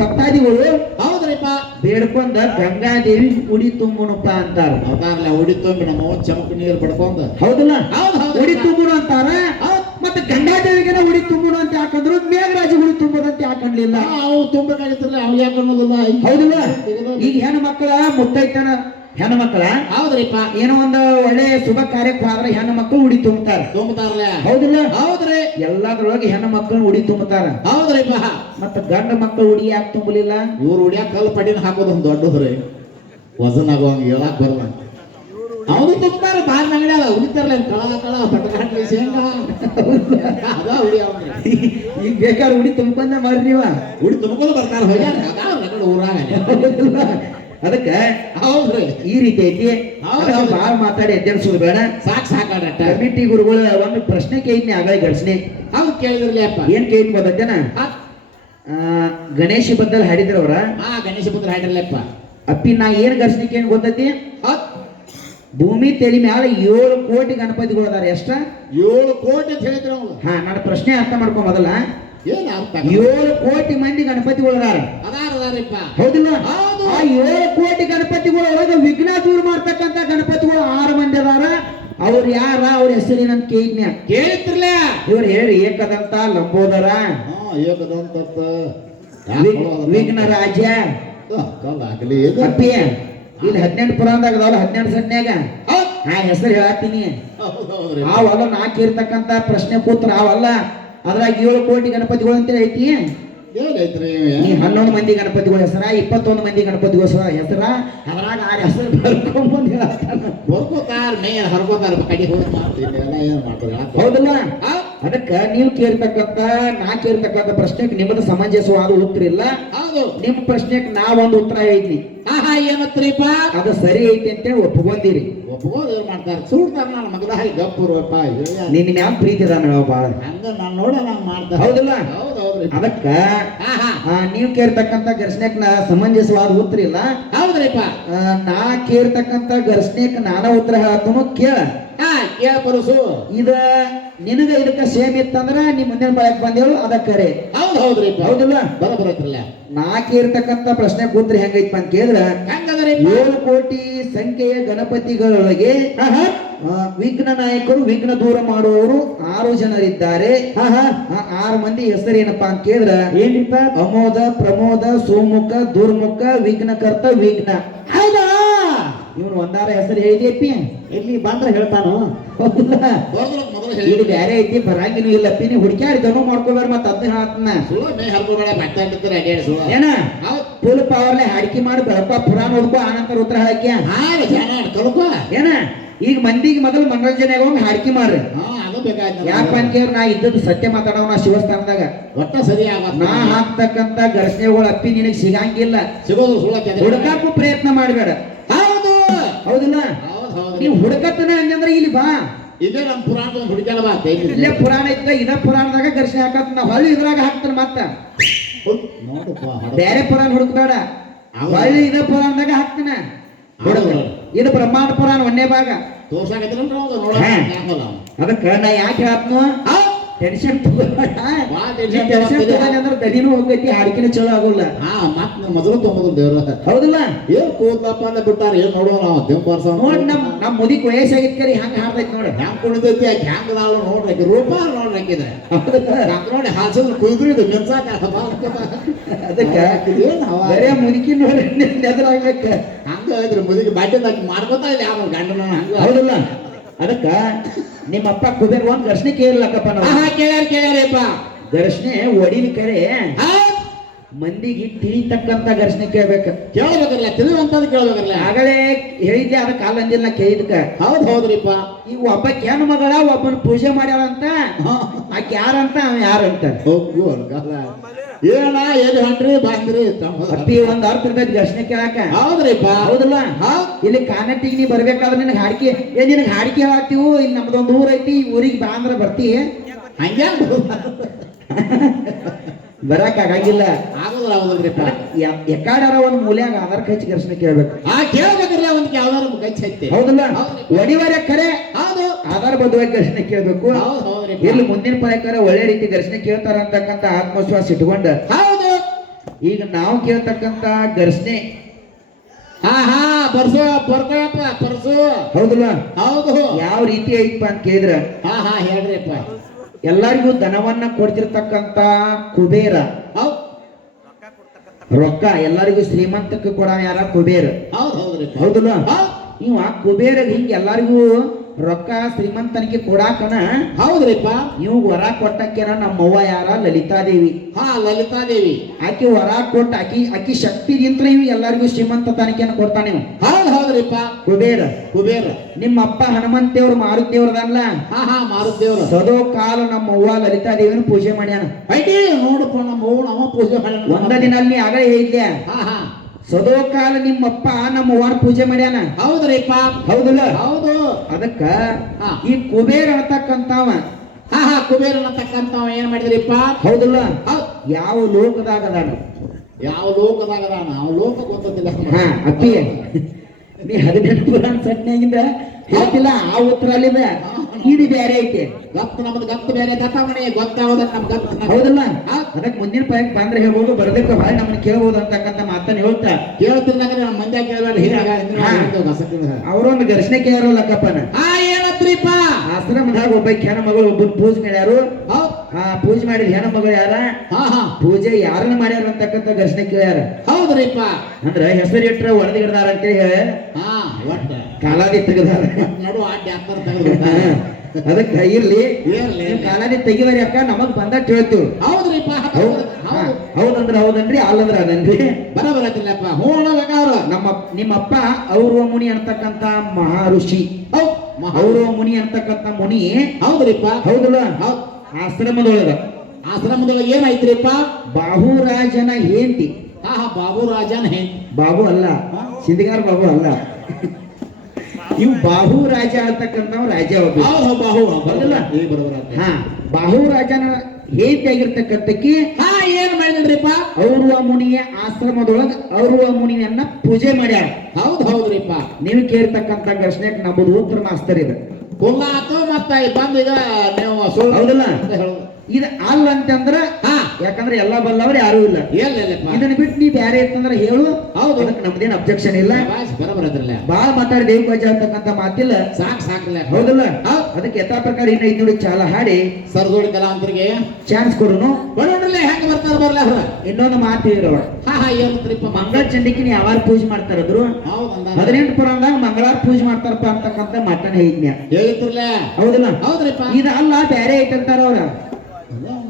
ಭಕ್ತಾದಿಗಳು ಹೌದ್ರಿಪ್ಪ ಬೇಡ್ಕೊಂಡ ಗಂಗಾದೇವಿ ಉಡಿ ತುಂಬುಣಪ್ಪ ಅಂತಾರ ಅವತಾರಲ್ಲ ಉಡಿ ತುಂಬಿ ನಮ್ಮ ಮೌನ್ ಚಮಕ ನೀರು ಪಡ್ಕೊಂಡ ಹೌದಲ್ಲ ಹೌದು ಉಡಿ ತುಂಬುಣ ಅಂತಾರ ಮತ್ತೆ ಗಂಗಾದೇವಿಗೆನ ಉಡಿ ತುಂಬುಣ ಅಂತ ಯಾಕಂದ್ರು ಮೇಘರಾಜ ಉಡಿ ತುಂಬುದಂತ ಯಾಕಂಡ್ಲಿಲ್ಲ ಅವು ತುಂಬಬೇಕಾಗಿತ್ತಲ್ಲ ಅವ್ ಯಾಕೆ ಅನ್ನೋದಿಲ್ಲ ಹೌದಿಲ್ಲ ಈಗ ಹೆಣ್ಣು ಮಕ್ಕಳ ಮುತ್ತೈತನ ಹೆಣ್ಣು ಮಕ್ಕಳ ಹೌದ್ರಿಪ್ಪ ಏನೋ ಒಂದು ಒಳ್ಳೆ ಶುಭ ಕಾರ್ಯಕ್ಕೆ ಆದ್ರೆ ಹೆಣ್ಣು ಮಕ್ಕಳು ಉಡಿ ತುಂಬುತ್ತಾರ ತುಂಬತಾರಲ್ಲ ಹೌದಿಲ್ಲ ಹೌದ್ರಿ ಎಲ್ಲಾದ್ರೊಳಗೆ ಹೆಣ್ಣು ಮಕ್ಕಳನ್ನ ಉಡಿ ತುಂಬುತ್ತಾರ ಹೌದ್ರಿಪ್ಪ ಮತ್ತ ಗಂಡ ಮಕ್ಕಳು ಉಡಿ ಯಾಕೆ ತುಂಬಲಿಲ್ಲ ಇವ್ರು ಉಡಿಯಾಕ ಕಲ್ ಪಡಿನ ಹಾಕೋದು ಒಂದು ದೊಡ್ಡದ್ರಿ ವಜನ್ ಆಗುವಂಗ ಹೇಳಕ್ ಬರಲ್ಲ ಅವ್ರು ತುಂಬತಾರ ಬಾರ್ ಅಂಗಡಿ ಅದ ಉಡಿತಾರಲ್ಲ ಕಳ ಪಟಕಾಟ್ಲಿ ಶೇಂಗಾ ಅದ ಉಡಿ ಅವ್ರಿ ಈಗ ಬೇಕಾದ್ರೆ ಉಡಿ ತುಂಬ್ಕೊಂಡ ಮಾಡ್ರಿ ನೀವ ಉಡಿ ತುಂಬ್ಕೊಂಡು ಬರ್ತಾರ ಹೋಗ್ಯಾರ ಅದಾವ್ರ ಊರಾಗ ಅದಕ್ಕ ಹೌದ್ರಿ ಈ ರೀತಿ ಐತಿ ಬಾಳ ಮಾತಾಡಿ ಎದ್ದೇಳಿಸೋದು ಬೇಡ ಸಾಕಾಡಟ ಕಮಿಟಿ ಗುರುಗಳ ಒಂದು ಪ್ರಶ್ನೆ ಕೇಳಿದ್ನಿ ಆಗ ಘರ್ಷಣೆ ಹೌದು ಕೇಳಿದ್ರಲಿ ಅಪ್ಪ ಏನ್ ಕೇಳಿದ್ ಗೊತ್ತೇನ ಗಣೇಶ ಬದ್ದಲ್ ಹಾಡಿದ್ರವ್ರ ಗಣೇಶ ಪುತ್ರ ಹಾಡಿರ್ಲಪ್ಪ ಅಪ್ಪಿ ನಾ ಏನ್ ಘರ್ಷಣೆ ಕೇಳಿ ಗೊತ್ತೈತಿ ಭೂಮಿ ತೆಲಿ ಮ್ಯಾಲ 7 ಕೋಟಿ ಗಣಪತಿಗಳು ಅದಾರ ಎಷ್ಟ 7 ಕೋಟಿ ಅಂತ ಹೇಳಿದ್ರು ಅವ್ರು ನನ್ನ ಪ್ರಶ್ನೆ ಅರ್ಥ ಮಾಡ್ಕೊ ಮೊದಲ ಏನ್ ಅರ್ಥ 7 ಕೋಟಿ ಮಂದಿ ಗಣಪತಿಗಳು ಅದಾರ ಅದಾರದಾರಿಪ್ಪ ಹೌದಿಲ್ಲ ಹೌದು ಆ 7 ಕೋಟಿ ಗಣಪತಿಗಳು ಒಳಗ ವಿಘ್ನ ದೂರ ಮಾಡ್ತಕ್ಕಂತ ಗಣಪತಿಗಳು 6 ಮಂದಿ ಅದಾರ ಅವ್ರು ಯಾರ ಅವ್ರ ಹೆಸರಿನಂತ ಕೇಳಿದ್ನ್ಯ ಕೇಳಿತ್ರಲ್ಲ ಇವ್ರು ಹೇಳಿ ಏಕದಂತ ಲಂಬೋದರ ಏಕದಂತ ವಿಘ್ನ ರಾಜ ಆಗಲಿ ಅಪ್ಪಿ ಇಲ್ಲಿ 18 ಪುರಾಣದಾಗ ಅದಾವಲ್ಲ 12 ಸಟ್ನ್ಯಾಗ ನಾ ಹೆಸರು ಹೇಳತ್ತೀನಿ ಅವಲ್ಲ ನಾಲ್ಕು ಇರ್ತಕ್ಕಂತ ಪ್ರಶ್ನೆ ಕೂತ್ರ ಅವಲ್ಲ ಅದ್ರಾಗ 7 ಕೋಟಿ ಗಣಪತಿಗಳು ಅಂತ ಐತಿ ನೀ 11 ಮಂದಿ ಗಣಪತಿಗಳ ಹೆಸರ 21 ಮಂದಿ ಗಣಪತಿಗಳ ಹೆಸರ ಅದ್ರಾಗ 6 ಹೆಸರು ಬರ್ಕೊಂಬಂದ್ ಹೇಳತ್ತಾನ ಬರ್ಕೋತಾರ ಮೇಯರ್ ಹರ್ಕೋತಾರ ಕಡಿ ಹೋಗಿ ಮಾಡ್ತೀನಿ ಎಲ್ಲ ಏನ್ ಮಾಡ್ತಾರೆ ಹೌದಲ್ಲ ಅದಕ್ಕ ನೀವು ಕೇಳ್ತಕ್ಕಂತ ನಾ ಕೇಳ್ತಕ್ಕಂತ ಪ್ರಶ್ನೆಗೆ ನಿಮ್ಮದು ಸಮಂಜಸವಾದ ಉತ್ತರ ಇಲ್ಲ ಹೌದು ನಿಮ್ಮ ಪ್ರಶ್ನೆಗೆ ನಾವೊಂದು ಉತ್ತರ ಐತಿ ಏನತ್ರಿಪ್ಪ ಅದು ಸರಿ ಐತಿ ಅಂತೇಳಿ ಒಪ್ಕೊಂಡಿರಿ ಒಪ್ಕೋದು ಏನ್ ಮಾಡ್ತಾರ ಸುಡ್ತಾರ ನನ್ನ ಮಗದ ಹಾಗೆ ಗಪ್ಪುರಪ್ಪ ನಿನ್ನ ಮ್ಯಾಲ ಪ್ರೀತಿ ಅದ ನಾವು ಬಾಳ ಹಂಗ ನಾನು ನೋಡ ನಾನು ಮಾಡ್ತಾರೆ ಹೌದಲ್ಲ ಹೌದೌದ್ರಿ ಅದಕ್ಕ ನೀವು ಕೇಳ್ತಕ್ಕಂತ ಘರ್ಷಣೆಕ್ ಸಮಂಜಸವಾದ ಉತ್ತರ ಇಲ್ಲ ಹೌದ್ರಿಪ್ಪ ನಾ ಕೇಳ್ತಕ್ಕಂತ ಘರ್ಷಣೆಕ್ ನಾನ ಉತ್ತರ ಹೇಳತ್ತನು ಕೇಳ ಕೇಳ ಪರಸು ಇದ ನಿನಗ ಇದಕ್ಕ ಸೇಮ್ ಇತ್ತಂದ್ರ ನೀ ಮುಂದಿನ ಬಳಕ್ ಬಂದೇಳು ಅದ ಕರೆ ಹೌದ್ರಿಪ್ಪ ಹೌದಿಲ್ಲ ಬರಬರತ್ರಲ್ಲ ನಾ ಕೇಳ್ತಕ್ಕಂತ ಪ್ರಶ್ನೆ ಕೂತ್ರೆ ಹೆಂಗೈತ್ ಅಂತ ಕೇಳಿದ್ರ 7 ಕೋಟಿ ಸಂಖ್ಯೆಯ ಗಣಪತಿಗಳೊಳಗೆ ವಿಘ್ನ ನಾಯಕರು ವಿಘ್ನ ದೂರ ಮಾಡುವವರು 6 ಜನರಿದ್ದಾರೆ 6 ಮಂದಿ ಹೆಸರೇನಪ್ಪಾ ಅಂತ ಕೇಳಿದ್ರ ಏನಿಪ್ಪ ಅಮೋದ ಪ್ರಮೋದ ಸೋಮುಖ ದುರ್ಮುಖ ವಿಘ್ನಕರ್ತ ವಿಘ್ನ ಹೌದಾ ಇವನು ಒಂದಾರ ಹೆಸರು ಹೇಳಿದೆಪ್ಪಿ ಎಲ್ಲಿ ಬಂದ್ರ ಹೇಳ್ತಾನು ಇಲ್ಲಿ ಬ್ಯಾರೆ ಐತಿ ಬರಂಗಿನೂ ಇಲ್ಲಪ್ಪಿ ನೀ ಹುಡುಕ್ಯಾಡಿದನು ಮಾಡ್ಕೋಬೇಡ ಮತ್ತ ಅದನ್ನ ಹೇಳ್ತಾನ ಏನ ಫುಲ್ ಪವರ್ಲೆ ಹಾಡಿಕೆ ಮಾಡಿ ಬೆಳಪ ಪುರಾಣ ಓದ್ಕೋ ಆನಂತರ ಉತ್ತರ ಹಾಕ್ಯ ಏನ ಈಗ ಮಂದಿಗೆ ಮೊದಲು ಮನರಂಜನೆ ಆಗೋಂಗ್ ಹಾಡಿಕೆ ಮಾಡ್ರಿ ಯಾಕ ನಾ ಇದ್ದದ್ದು ಸತ್ಯ ಮಾತಾಡೋ ನಾ ಶಿವಸ್ಥಾನದಾಗ ಒಟ್ಟ ಸರಿ ನಾ ಹಾಕ್ತಕ್ಕಂತ ಘರ್ಷಣೆಗಳು ಅಪ್ಪಿ ನಿನಗ್ ಸಿಗಂಗಿಲ್ಲ ಸಿಗೋದು ಹುಡುಕಾಕು ಪ್ರಯತ್ನ ಮಾಡ್ಬೇಡ ಹೌದಿಲ್ಲ ನೀವು ಹುಡುಕತ್ತನ ಹಂಗಂದ್ರೆ ಇಲ್ಲಿ ಬಾ ಇದೇ ನಮ್ಮ ಪುರಾಣದ ಹುಡುಕ್ಯಾಡ ಬಾ ಇಲ್ಲೇ ಪುರಾಣ ಇತ್ತ ಇದ ಪುರಾಣದಾಗ ಘರ್ಷಣೆ ಹಾಕತ್ ನಾ ಹೊಳ್ಳಿ ಇದ್ರಾಗ ಹಾಕ್ತಾನ ಮತ್ತ ನೋಡಪ್ಪ ಬೇರೆ ಪುರಾಣ ಹುಡುಕ್ಬೇಡ ಹೊಳ್ಳಿ ಇದ ಪುರಾಣದಾಗ ಹಾಕ್ತಾನ ಇದು ಬ್ರಹ್ಮಾಂಡ ಪುರಾಣ ಒಂದೇ ಭಾಗ ತೋರ್ಸಾಕೈತಿರಲ್ರಿ ಅವಾಗ ನೋಡ ಅದಕ್ಕ ನಾ ಯಾಕೆ ಹೇಳ್ತನೋ ಟೆನ್ಷನ್ ತಗೋಬೇಡ ಭಾಳ ಟೆನ್ಷನ್ ಟೆನ್ಷನ್ ಅಂದ್ರೆ ದನಿನೂ ಹೋಗೈತಿ ಹಾಡಿಕೆನೂ ಚಲೋ ಆಗೋಲ್ಲ ಮತ್ ಮೊದಲು ತೊಗೊಂಡು ದೇವ್ರ ಹೌದಲ್ಲ ಏನ್ ಕೂದ್ಲಪ್ಪ ಅಂತ ಬಿಟ್ಟಾರ ಏನ್ ನೋಡುವ ನಾವು ದೇವ್ ಪಾರ್ಸ ನೋಡ್ ನಮ್ ಮುದಿಕ್ ವಯಸ್ಸಾಗಿತ್ ಕರಿ ಹಂಗ ಹಾಡ್ದೈತಿ ನೋಡ ಹ್ಯಾಂಗ್ ಕುಣಿದೈತಿ ಆಕೆ ಹ್ಯಾಂಗ್ ಅದಾಳು ನೋಡ್ರಿ ರೂಪ ನೋಡ್ರಿ ಹಾಕಿದ್ರೆ ನೋಡಿ ಹಾಸಿದ್ರೆ ಕುಯ್ದ್ರಿದು ಮೆನ್ಸಾಕ ಅದಕ್ಕ ಏನ್ ಹವಾ ಬರೇ ಮುದುಕಿ ನೋಡಿ ನೆದರಾಗ್ಬೇಕ ಹಂಗ ಇದ್ರಿ ಮುದಿಗೆ ಬಾಟ್ಯದ ಮಾಡ್ಕೊತಾ ಇಲ್ಲ ಯಾವ ಗಂಡನ ಹಂಗ ಹೌದಲ್ಲ ಅದಕ್ಕ ನಿಮ್ಮಪ್ಪ ಕುಬೇರ್ ಒಂದ್ ಘರ್ಷಣೆ ಕೇಳಲಕ್ಕಪ್ಪ ನಾವು ಕೇಳ್ಯಾರಪ್ಪ ಘರ್ಷಣೆ ಒಡಿನ ಕರೆ ಮಂದಿಗೆ ತಿಳಿತಕ್ಕಂತ ಘರ್ಷಣೆ ಕೇಳ್ಬೇಕ ಕೇಳ್ಬೇಕಲ್ಲ ತಿಳಿಯುವಂತದ್ ಕೇಳ್ಬೇಕಲ್ಲ ಆಗಲೇ ಹೇಳಿದ್ದೆ ಅದಕ್ಕೆ ಕಾಲ ಅಂದಿಲ್ಲ ಕೇಳಿದ್ಕ ಹೌದ್ರಿಪ್ಪ ಈಗ ಒಬ್ಬ ಹೆಣ್ಣು ಮಗಳ ಒಬ್ಬನ ಪೂಜೆ ಮಾಡ್ಯಾಳಂತ ಆಕೆ ಯಾರಂತ ಅವ ಯಾರಂತ ಹೋಗು ಏನ ಎಲ್ಲಿ ಹೊಂಟ್ರಿ ಬಂದ್ರಿ ಅಪ್ಪಿ ಒಂದ್ ಅರ್ಥ ಇರ್ತೈತಿ ಘರ್ಷಣೆ ಕೇಳಾಕ ಹೌದ್ರಿಪ್ಪ ಹೌದಲ್ಲ ಇಲ್ಲಿ ಕಾನಟ್ಟಿಗೆ ನೀ ಬರ್ಬೇಕಾದ್ರೆ ನಿನಗೆ ಹಾಡಿಕೆ ನಿನಗೆ ಹಾಡಿಕೆ ಹೇಳ್ತೀವು ಇಲ್ಲಿ ನಮ್ದೊಂದು ಊರ್ ಐತಿ ಈ ಊರಿಗೆ ಬಾ ಅಂದ್ರ ಬರ್ತಿ ಹಂಗ್ಯಾ ಬರಾಕ್ ಆಗಂಗಿಲ್ಲ ಆಗೋದ್ರಿಪ್ಪ ಎಕಾಡಾರ ಒಂದ್ ಮೂಲ್ಯಾಗ ಆಧಾರ್ ಹಚ್ಚಿ ಘರ್ಷಣೆ ಕೇಳ್ಬೇಕು ಕೇಳ್ಬೇಕ್ರಲ್ಲ ಒಂದ್ ಯಾವ್ದಾರ ಕಚ್ಚಿ ಐತೆ ಹೌದಲ್ಲ ಒಡಿವರೆ ಕರೆ ಹೌದು ಆಧಾರ ಬದ್ಧವಾಗಿ ಘರ್ಷಣೆ ಕೇಳ್ಬೇಕು ಹೌದ್ರಿಪ್ಪ ಇಲ್ಲಿ ಮುಂದಿನ ಪ್ರಕಾರ ಒಳ್ಳೆ ರೀತಿ ಘರ್ಷಣೆ ಕೇಳ್ತಾರ ಅಂತಕ್ಕಂತ ಆತ್ಮವಿಶ್ವಾಸ ಇಟ್ಕೊಂಡ ಹೌದು ಈಗ ನಾವು ಕೇಳ್ತಕ್ಕಂತ ಘರ್ಷಣೆ ಬರ್ಸು ಬರ್ಕೊಳಪ್ಪ ಬರ್ಸು ಹೌದಲ್ಲ ಹೌದು ಯಾವ ರೀತಿ ಐತಪ್ಪ ಅಂತ ಕೇಳಿದ್ರ ಹೇಳ್ರಿಪ್ಪ ಎಲ್ಲರಿಗೂ ದನವನ್ನ ಕೊಡ್ತಿರ್ತಕ್ಕಂತ ಕುಬೇರ ಹೌದ್ ರೊಕ್ಕ ಎಲ್ಲರಿಗೂ ಶ್ರೀಮಂತಕ್ಕೆ ಕೊಡ ಯಾರ ಕುಬೇರ ಹೌದ್ರಿಪ್ಪ ಹೌದಲ್ಲ ಹೌದ್ ಇವ ಕುಬೇರ ಹಿಂಗ ಎಲ್ಲರಿಗೂ ರೊಕ್ಕ ಶ್ರೀಮಂತನಿಗೆ ಕೊಡಾಕನ ಹೌದ್ರಿಪ್ಪ ಇವ್ ವರ ಕೊಟ್ಟಕ್ಕೆನ ನಮ್ಮವ್ವ ಯಾರ ಲಲಿತಾದೇವಿ ಲಲಿತಾದೇವಿ ಆಕಿ ವರ ಕೊಟ್ಟ ಆಕಿ ಶಕ್ತಿಗಿಂತ ಇವ್ ಎಲ್ಲರಿಗೂ ಶ್ರೀಮಂತ ತನಿಕೆನ ಕೊಡ್ತಾನೆ ಇವ ಹೌದ್ರಿಪ್ಪ ಕುಬೇರ ನಿಮ್ಮಪ್ಪ ಹನುಮಂತೇವ್ರು ಮಾರುದೇವ್ರದಲ್ಲ ಮಾರುದೇವ್ರ ಸದೋ ಕಾಲ ನಮ್ಮವ್ವ ಲಲಿತಾದೇವಿನ ಪೂಜೆ ಮಾಡ್ಯಾನ ಐಟಿ ನೋಡಪ್ಪ ನಮ್ಮ ಅವ್ವ ನಮ್ಮ ಪೂಜೆ ಮಾಡ್ಯಾನ ಒಂದ ದಿನ ಅಲ್ಲಿ ಆಗಲೇ ಹೇಳಿದ್ದೆ ಸದೋ ಕಾಲ ನಿಮ್ಮಪ್ಪ ನಮ್ಮವ್ವನ ಪೂಜೆ ಮಾಡ್ಯಾನ ಹೌದ್ರಿಪ್ಪ ಹೌದಲ್ಲ ಹೌದು ಅದಕ್ಕ ಈ ಕುಬೇರ ಅಂತಕ್ಕಂತವ ಕುಬೇರ ಅನ್ನತಕ್ಕಂತವ ಏನ್ ಮಾಡಿದ್ರಿಪ್ಪ ಹೌದಲ್ಲ ಯಾವ ಲೋಕದಾಗ ಅದಾನ ಯಾವ ಲೋಕದಾಗ ಅದಾನ ಅವ ಲೋಕ ಗೊತ್ತಿಲ್ಲ ಅಪ್ಪಿ ನೀ 18 ಪುರಾಣ ಸಟ್ನಾಗಿಂದ ಹೇಳ್ತಿಲ್ಲ ಆ ಉತ್ತರ ಅಲ್ಲಿದ ಇದು ಬೇರೆ ಐತೆ ಗತ್ತು ನಮ್ದು ಗತ್ತು ಬೇರೆ ದತ್ತಾವಣೆ ಗೊತ್ತಾಗೋದ ನಮ್ ಗತ್ತು ಹೌದಲ್ಲ ಅದಕ್ಕೆ ಮುಂದಿನ ಪಯಕ್ಕೆ ಬಂದ್ರೆ ಹೇಳ್ಬೋದು ಬರಬೇಕು ಭಾಳ ನಮ್ಮನ್ನ ಕೇಳ್ಬೋದು ಅಂತಕ್ಕಂತ ಮಾತನ್ನ ಹೇಳ್ತಾ ಕೇಳ್ತಿಲ್ಲ ನಮ್ಮ ಮಂದ್ಯ ಕೇಳಬೇಡ ಅವರೊಂದು ಘರ್ಷಣೆ ಕೇಳಲ್ಲಕ್ಕಪ್ಪನ ಏನತ್ರಿಪ್ಪ ಆಶ್ರಮದಾಗ ಒಬ್ಬ ಹೆಣ್ಣು ಮಗಳು ಒಬ್ಬ ಪೂಜೆ ಮಾಡ್ಯಾರು ಪೂಜೆ ಮಾಡಿದ ಹೆಣ್ಣು ಮಗಳು ಯಾರ ಪೂಜೆ ಯಾರನ್ನ ಮಾಡ್ಯಾರ ಅಂತಕ್ಕಂತ ಘರ್ಷಣೆ ಕೇಳ್ಯಾರ ಹೌದ್ರಿಪ್ಪ ಅಂದ್ರ ಹೆಸರು ಇಟ್ರ ಹೊಡೆದು ಹಿಡ್ದಾರ ಅಂತೇಳಿ ಒಟ್ಟ ಕಾಲಾದಿ ತೆಗದಾರ ನಡು ಆಡ್ಯ ಹಾಕ್ತಾರ ತೆಗೆದು ಅದಕ್ಕ ಇರ್ಲಿ ಕಾಲಾದಿ ತೆಗಿದಾರಿ ಅಕ್ಕ ನಮಗ್ ಬಂದ ಕೇಳ್ತೀವಿ ಹೌದ್ರಿಪ್ಪ ಹೌದಂದ್ರ ಹೌದನ್ರಿ ಅಲ್ಲಂದ್ರ ಅದನ್ರಿ ಬರಬರತ್ತಿಲ್ಲಪ್ಪ ಹೋಗ್ಬೇಕಾದ್ರು ನಿಮ್ಮಪ್ಪ ಔರ್ವ ಮುನಿ ಅಂತಕ್ಕಂತ ಮಹರ್ಷಿ ಔರ್ವ ಮುನಿ ಅಂತಕ್ಕಂತ ಮುನಿ ಹೌದ್ರಿಪ್ಪ ಹೌದಲ್ಲ ಆಶ್ರಮದೊಳಗ ಏನಾಯ್ತ್ರಿಪ್ಪ ಬಾಹುರಾಜನ ಹೆಂಡತಿ ಬಾಬುರಾಜನ ಬಾಬು ಅಲ್ಲ ಸಿಂಧಿಗಾರ ಬಾಬು ಅಲ್ಲ ಇವ್ ಬಾಹು ರಾಜ ಅಂತಕ್ಕಂಥವ್ ರಾಜ ಬಾಹು ರಾಜನ ಹೇಂತಿ ಆಗಿರ್ತಕ್ಕಂಥಕ್ಕಿ ಏನ್ ಮಾಡಿದ್ರಿಪ್ಪ ಔರ್ವ ಮುನಿಯ ಆಶ್ರಮದೊಳಗ ಔರ್ವ ಮುನಿಯನ್ನ ಪೂಜೆ ಮಾಡ್ಯಾರ ಹೌದ್ರಿಪ್ಪ ನೀವು ಕೇಳ್ತಕ್ಕಂಥ ಘರ್ಷಣೆಗೆ ನಮ್ಮದು ಉತ್ತರ ಮಾಸ್ತರ್ ಇದೆ ಕುಲ್ಲ ಆತು ಮತ್ತ ಬಂದ ಈಗ ನೀವು ಹೌದಲ್ಲ ಇದು ಅಲ್ಲ ಅಂತಂದ್ರ ಯಾಕಂದ್ರೆ ಎಲ್ಲಾ ಬಲ್ಲವ್ರು ಯಾರು ಇಲ್ಲ ಇದನ್ನ ಬಿಟ್ಟು ನೀ ಬ್ಯಾರೆ ಇತ್ತಂದ್ರ ಹೇಳು ಹೌದು ಅದಕ್ಕೆ ನಮ್ದೇನ್ ಅಬ್ಜೆಕ್ಷನ್ ಇಲ್ಲ ಬರಬರದ್ರಲ್ಲ ಬಾಳ ಮಾತಾಡಿ ದೇವ್ ಧ್ವಜ ಅಂತಕ್ಕಂಥ ಮಾತಿಲ್ಲ ಸಾಕಲ್ಲ ಹೌದಲ್ಲ ಅದಕ್ಕೆ ಯಥಾ ಪ್ರಕಾರ ಇನ್ನ ಐದು ಚಾಲ ಹಾಡಿ ಸರ್ದೋಡಿ ಕಲಾವಂತರಿಗೆ ಚಾನ್ಸ್ ಕೊಡುನು ಬರೋಡ್ರಲ್ಲ ಹೆಂಗ ಬರ್ತಾರ ಬರ್ಲ ಇನ್ನೊಂದು ಮಾತು ಹೇಳಿರವ ಏನಂತ್ರಿಪ್ಪ ಮಂಗಳ ಚಂಡಿಕಿನ ಯಾವಾಗ ಪೂಜೆ ಮಾಡ್ತಾರದ್ರು 18 ಪುರಾಣದಾಗ ಮಂಗಳವಾರ ಪೂಜೆ ಮಾಡ್ತಾರಪ್ಪ ಅಂತಕ್ಕಂಥ ಮಾತನ್ನ ಹೇಳಿತ್ರಲ್ಲ ಹೌದಲ್ಲ ಹೌದ್ರಿಪ್ಪ ಇದಲ್ಲ ಬ್ಯಾರೆ ಐತಂತಾರ ಅವ್ರ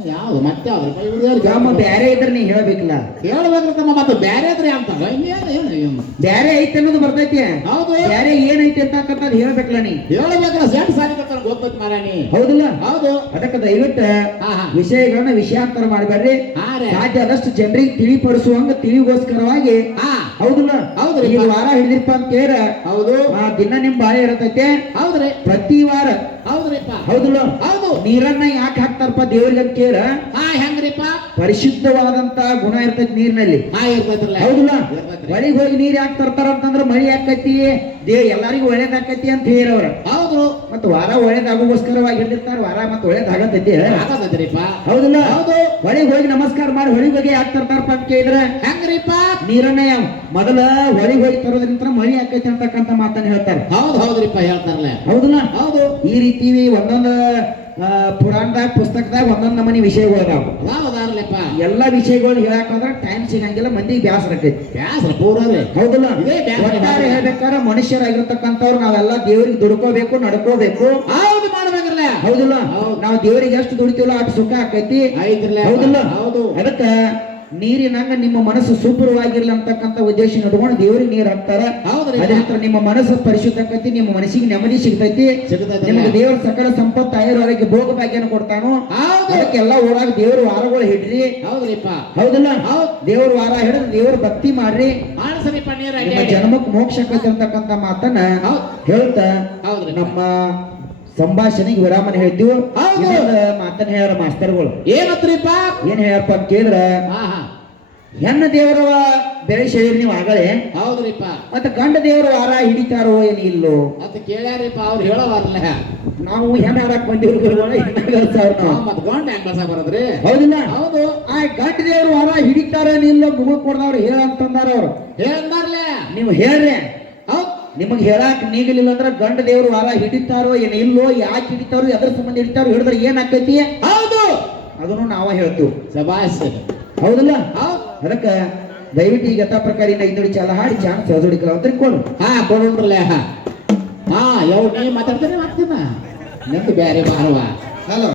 ಯಾವ್ದು ಮತ್ತೆ ಬ್ಯಾರೆ ಇದ್ರ ನೀ ಹೇಳ್ಬೇಕಲ್ಲ ಹೇಳ್ಬೇಕ್ರಮ್ಮ ಮತ್ತೆ ಬ್ಯಾರೆ ಇದ್ರೆ ಅಂತ ಬ್ಯಾರೆ ಐತೆ ಅನ್ನೋದು ಬರ್ತೈತಿ ಹೌದು ಬ್ಯಾರೆ ಏನೈತಿ ಅಂತಕ್ಕಂಥದ್ದು ಹೇಳ್ಬೇಕಲ್ಲ ನೀ ಹೇಳ್ಬೇಕಲ್ಲ ಸೇಟ್ ಸಾರಿ ಗೊತ್ತೈತಿ ಮಾರಾಣಿ ಹೌದಲ್ಲ ಹೌದು ಅದಕ್ಕೆ ದಯವಿಟ್ಟು ವಿಷಯಗಳನ್ನ ವಿಷಯಾಂತರ ಮಾಡಬೇಡ್ರಿ ಹಾ ರೀ ಸಾಧ್ಯ ಆದಷ್ಟು ಜನರಿಗೆ ತಿಳಿಪಡಿಸುವಂಗ ತಿಳಿಗೋಸ್ಕರವಾಗಿ ಹೌದಲ್ಲ ಹೌದ್ರಿ. ಈ ವಾರ ಹಿಡಿದಿರಪ್ಪ ಅಂತ ಕೇಳ ಹೌದು ಆ ದಿನ ನಿಮ್ ಬಾಳೆ ಇರತೈತೆ ಹೌದ್ರಿ ಪ್ರತಿ ವಾರ ಹೌದ್ರಿಪ್ಪ ಹೌದಲ್ಲ ಹೌದು ನೀರನ್ನ ಯಾಕೆ ಹಾಕ್ತಾರಪ್ಪ ದೇವ್ರಿಗೆ ಅಂತ ಕೇಳ ಹಾ ಹೆಂಗ್ರಿಪ್ಪ ಪರಿಶುದ್ಧವಾದಂತ ಗುಣ ಇರ್ತೈತಿ ನೀರಿನಲ್ಲಿ ಹಾ ಇರ್ತೈತ್ರಲ್ಲ ಹೌದಲ್ಲ ಇರ್ತೈತ್ರಿ. ಹೊಳಿಗೆ ಹೋಗಿ ನೀರ್ ಯಾಕೆ ತರ್ತಾರ ಅಂತಂದ್ರ ಮಳಿ ಆಕತಿ ಎಲ್ಲರಿಗೂ ಒಳ್ಳೇದಾಕತಿ ಅಂತ ಹೇಳವ್ರ ಹೌದು ಮತ್ತ ವಾರ ಒಳ್ಳೇದಾಗೋಸ್ಕರವಾಗಿ ಹಿಡಿದಿರ್ತಾರ ವಾರ ಮತ್ತ ಒಳ್ಳೇದಾಗತೈತಿ ಆಗತೈತ್ರಿಪ್ಪ ಹೌದಲ್ಲ ಹೌದು ಹೊಳಿಗೆ ಹೋಗಿ ನಮಸ್ಕಾರ ಮಾಡಿ ಹೊಳಿಗೆ ಹೋಗಿ ಯಾಕೆ ತರ್ತಾರಪ್ಪ ಅಂತ ಕೇಳಿದ್ರ ಹೆಂಗ್ರಿಪ್ಪ ನೀರನ್ನ ಮೊದಲ ಹೊಳಿಗೆ ಹೋಗಿ ತರೋದ್ರಿಂದ ಮಳಿ ಆಕೈತಿ ಅಂತಕ್ಕಂತ ಮಾತನ್ನ ಹೇಳ್ತಾರೆ ಹೌದ್ರಿಪ್ಪ ಹೇಳ್ತಾರಲ್ಲ ಹೌದಲ್ಲ ಹೌದು ಈ ರೀತಿ ಒಂದೊಂದು ಪುರಾಣದಾಗ ಪುಸ್ತಕದಾಗ ಒಂದೊಂದ್ ನಮನಿ ವಿಷಯಗಳು ಅದಾವ ಹೌದಾರ್ಲೆಪ್ಪ ಎಲ್ಲಾ ವಿಷಯಗಳು ಹೇಳಕಂದ್ರ ಟೈಮ್ ಸಿಗಂಗಿಲ್ಲ ಮಂದಿಗೆ ಬ್ಯಾಸರ ಆಕೈತಿ ಬ್ಯಾಸ್ರ ಪೂರ್ರಿ ಹೌದಲ್ಲ ಇದೇ ಬ್ಯಾಸರ. ಒಟ್ಟಾರೆ ಹೇಳ್ಬೇಕಾರ ಮನುಷ್ಯರಾಗಿರ್ತಕ್ಕಂಥವ್ರು ನಾವೆಲ್ಲ ದೇವ್ರಿಗೆ ದುಡ್ಕೋಬೇಕು ನಡ್ಕೋಬೇಕು ಹೌದು ಮಾಡ್ಬೇಕ್ರಲ್ಲ ಹೌದಲ್ಲ ಹೌದು. ನಾವು ದೇವ್ರಿಗೆ ಎಷ್ಟು ದುಡಿತೀವಲ್ಲ ಅಷ್ಟು ಸುಖ ಆಕೈತಿ ಐತ್ರಲ್ಲ ಹೌದಲ್ಲ ಹೌದು ಅದಕ್ಕ ನೀರಿನಂಗ ನಿಮ್ಮ ಮನಸ್ಸು ಶುಭ್ರವಾಗಿರ್ಲಿ ಅಂತಕ್ಕಂಥ ಉದ್ದೇಶ ಇಟ್ಕೊಂಡು ದೇವ್ರಿಗೆ ನೀರ್ ಹಾಕ್ತಾರ ಹೌದ್ರಿ ಅದೇ ನಂತರ ನಿಮ್ಮ ಮನಸ್ಸು ಪರಿಶುದ್ಧ ಆಕೈತಿ ನಿಮ್ಮ ಮನಸ್ಸಿಗೆ ನೆಮ್ಮದಿ ಸಿಗ್ತೈತಿ ಸಿಗ್ತೈತಲ್ಲ. ನಿಮಗೆ ದೇವರ ಸಕಲ ಸಂಪತ್ತು ಆಯುರ್ವೇದಕ್ಕೆ ಭೋಗ ಭಾಗ್ಯನ ಕೊಡ್ತಾನು ಹೌದು ಅದಕ್ಕೆಲ್ಲ ಊರಾಗ ದೇವ್ರ ವಾರಗಳು ಹಿಡ್ರಿ ಹೌದ್ರಿಪ್ಪ ಹೌದಲ್ಲ ಹೌದು ದೇವ್ರ ವಾರ ಹಿಡಿದು ದೇವ್ರ ಭಕ್ತಿ ಮಾಡ್ರಿ ಮಾಡ್ಸರಿಪ್ಪ ನೀರ್ ನಿಮ್ಮ ಅಡ್ಡಿ ಜನ್ಮಕ್ಕೆ ಮೋಕ್ಷ ಆಕೈತಿ ಅಂತಕ್ಕಂಥ ಮಾತನ್ನ ಹೌದು ಹೇಳ್ತಾ ಹೌದ್ರಿ ನಮ್ಮ ಸಂಭಾಷಣೆಗೆ ವಿರಾಮನ ಹೇಳ್ತೀವಿ ಹೌದು. ಇನ್ನೊಂದು ಮಾತನ್ನ ಹೇಳ್ಯಾರ ಮಾಸ್ತರ್ಗಳು ಏನತ್ರಿಪ್ಪ ಏನ್ ಹೇಳ್ಯಪ್ಪ ಅಂತ ಕೇಳಿದ್ರ ಹಾ ಹಾ ಹೆಣ್ಣ ದೇವರ ಬೆಳೆ ಸೇರಿ ನೀವು ಆಗಲೇ ಹೌದ್ರಿಪ್ಪ ಮತ್ತೆ ಗಂಡ ದೇವರ ವಾರ ಹಿಡಿತಾರೋ ಏನು ಇಲ್ಲೋ ಮತ್ ಕೇಳ್ಯಾರಿಪ್ಪ ಅವ್ರು ಹೇಳೋವಾರ್ಲ ನಾವು ಹೆಣ್ಣು ಹಾಡಕ್ ಬಂದಿವ್ರು ಮತ್ ಗಂಡ ಹೆಂಗ್ ಬಸ ಬರದ್ರಿ ಹೌದಿಲ್ಲ ಹೌದು ಆ ಗಂಡ ದೇವ್ರ ವಾರ ಹಿಡಿತಾರ ಇಲ್ಲೋ ಮುಗುಳ್ ಕೊಡ್ದವ್ರು ಹೇಳ ಅಂತಂದಾರ ಅವ್ರು ಹೇಳ್ದಾರ್ಲೆ ನೀವು ಹೇಳ್ರಿ ಹೌದ್ ನಿಮಗೆ ಹೇಳಕ್ ನೀಗಲಿಲ್ಲ ಅಂದ್ರ ಗಂಡ ದೇವ್ರ ವಾರ ಹಿಡಿತಾರೋ ಏನು ಇಲ್ಲೋ ಯಾಕೆ ಹಿಡಿತಾರೋ ಎದ್ರ ಸಂಬಂಧ ಹಿಡಿತಾರೋ ಹಿಡಿದ್ರೆ ಏನ್ ಆಕೈತಿ ಹೌದು ಅದನ್ನು ನಾವ ಹೇಳ್ತೀವಿ ಶಬಾಸ್ ಹೌದಲ್ಲ ಹೌದ್ ಅದಕ್ಕ ದಯವಿಟ್ಟು ಈಗ ಯಥಾ ಪ್ರಕಾರ ಇನ್ನ ಇನ್ನೊಂದು ಚಾಲ ಹಾಡಿ ಚಾನ್ಸ್ ಸಹಜೋಡಿಕಲ್ಲ ಅಂತ ಕೊಡು ಹಾ ಕೊಡ್ರಲ್ಲ ಹಾ ಯಾವ ನೀ ಮಾತಾಡ್ತೀನಿ ಮಾಡ್ತೀನ ನಿಂದು ಬ್ಯಾರೆ ಬಾರವಾ ಹಲೋ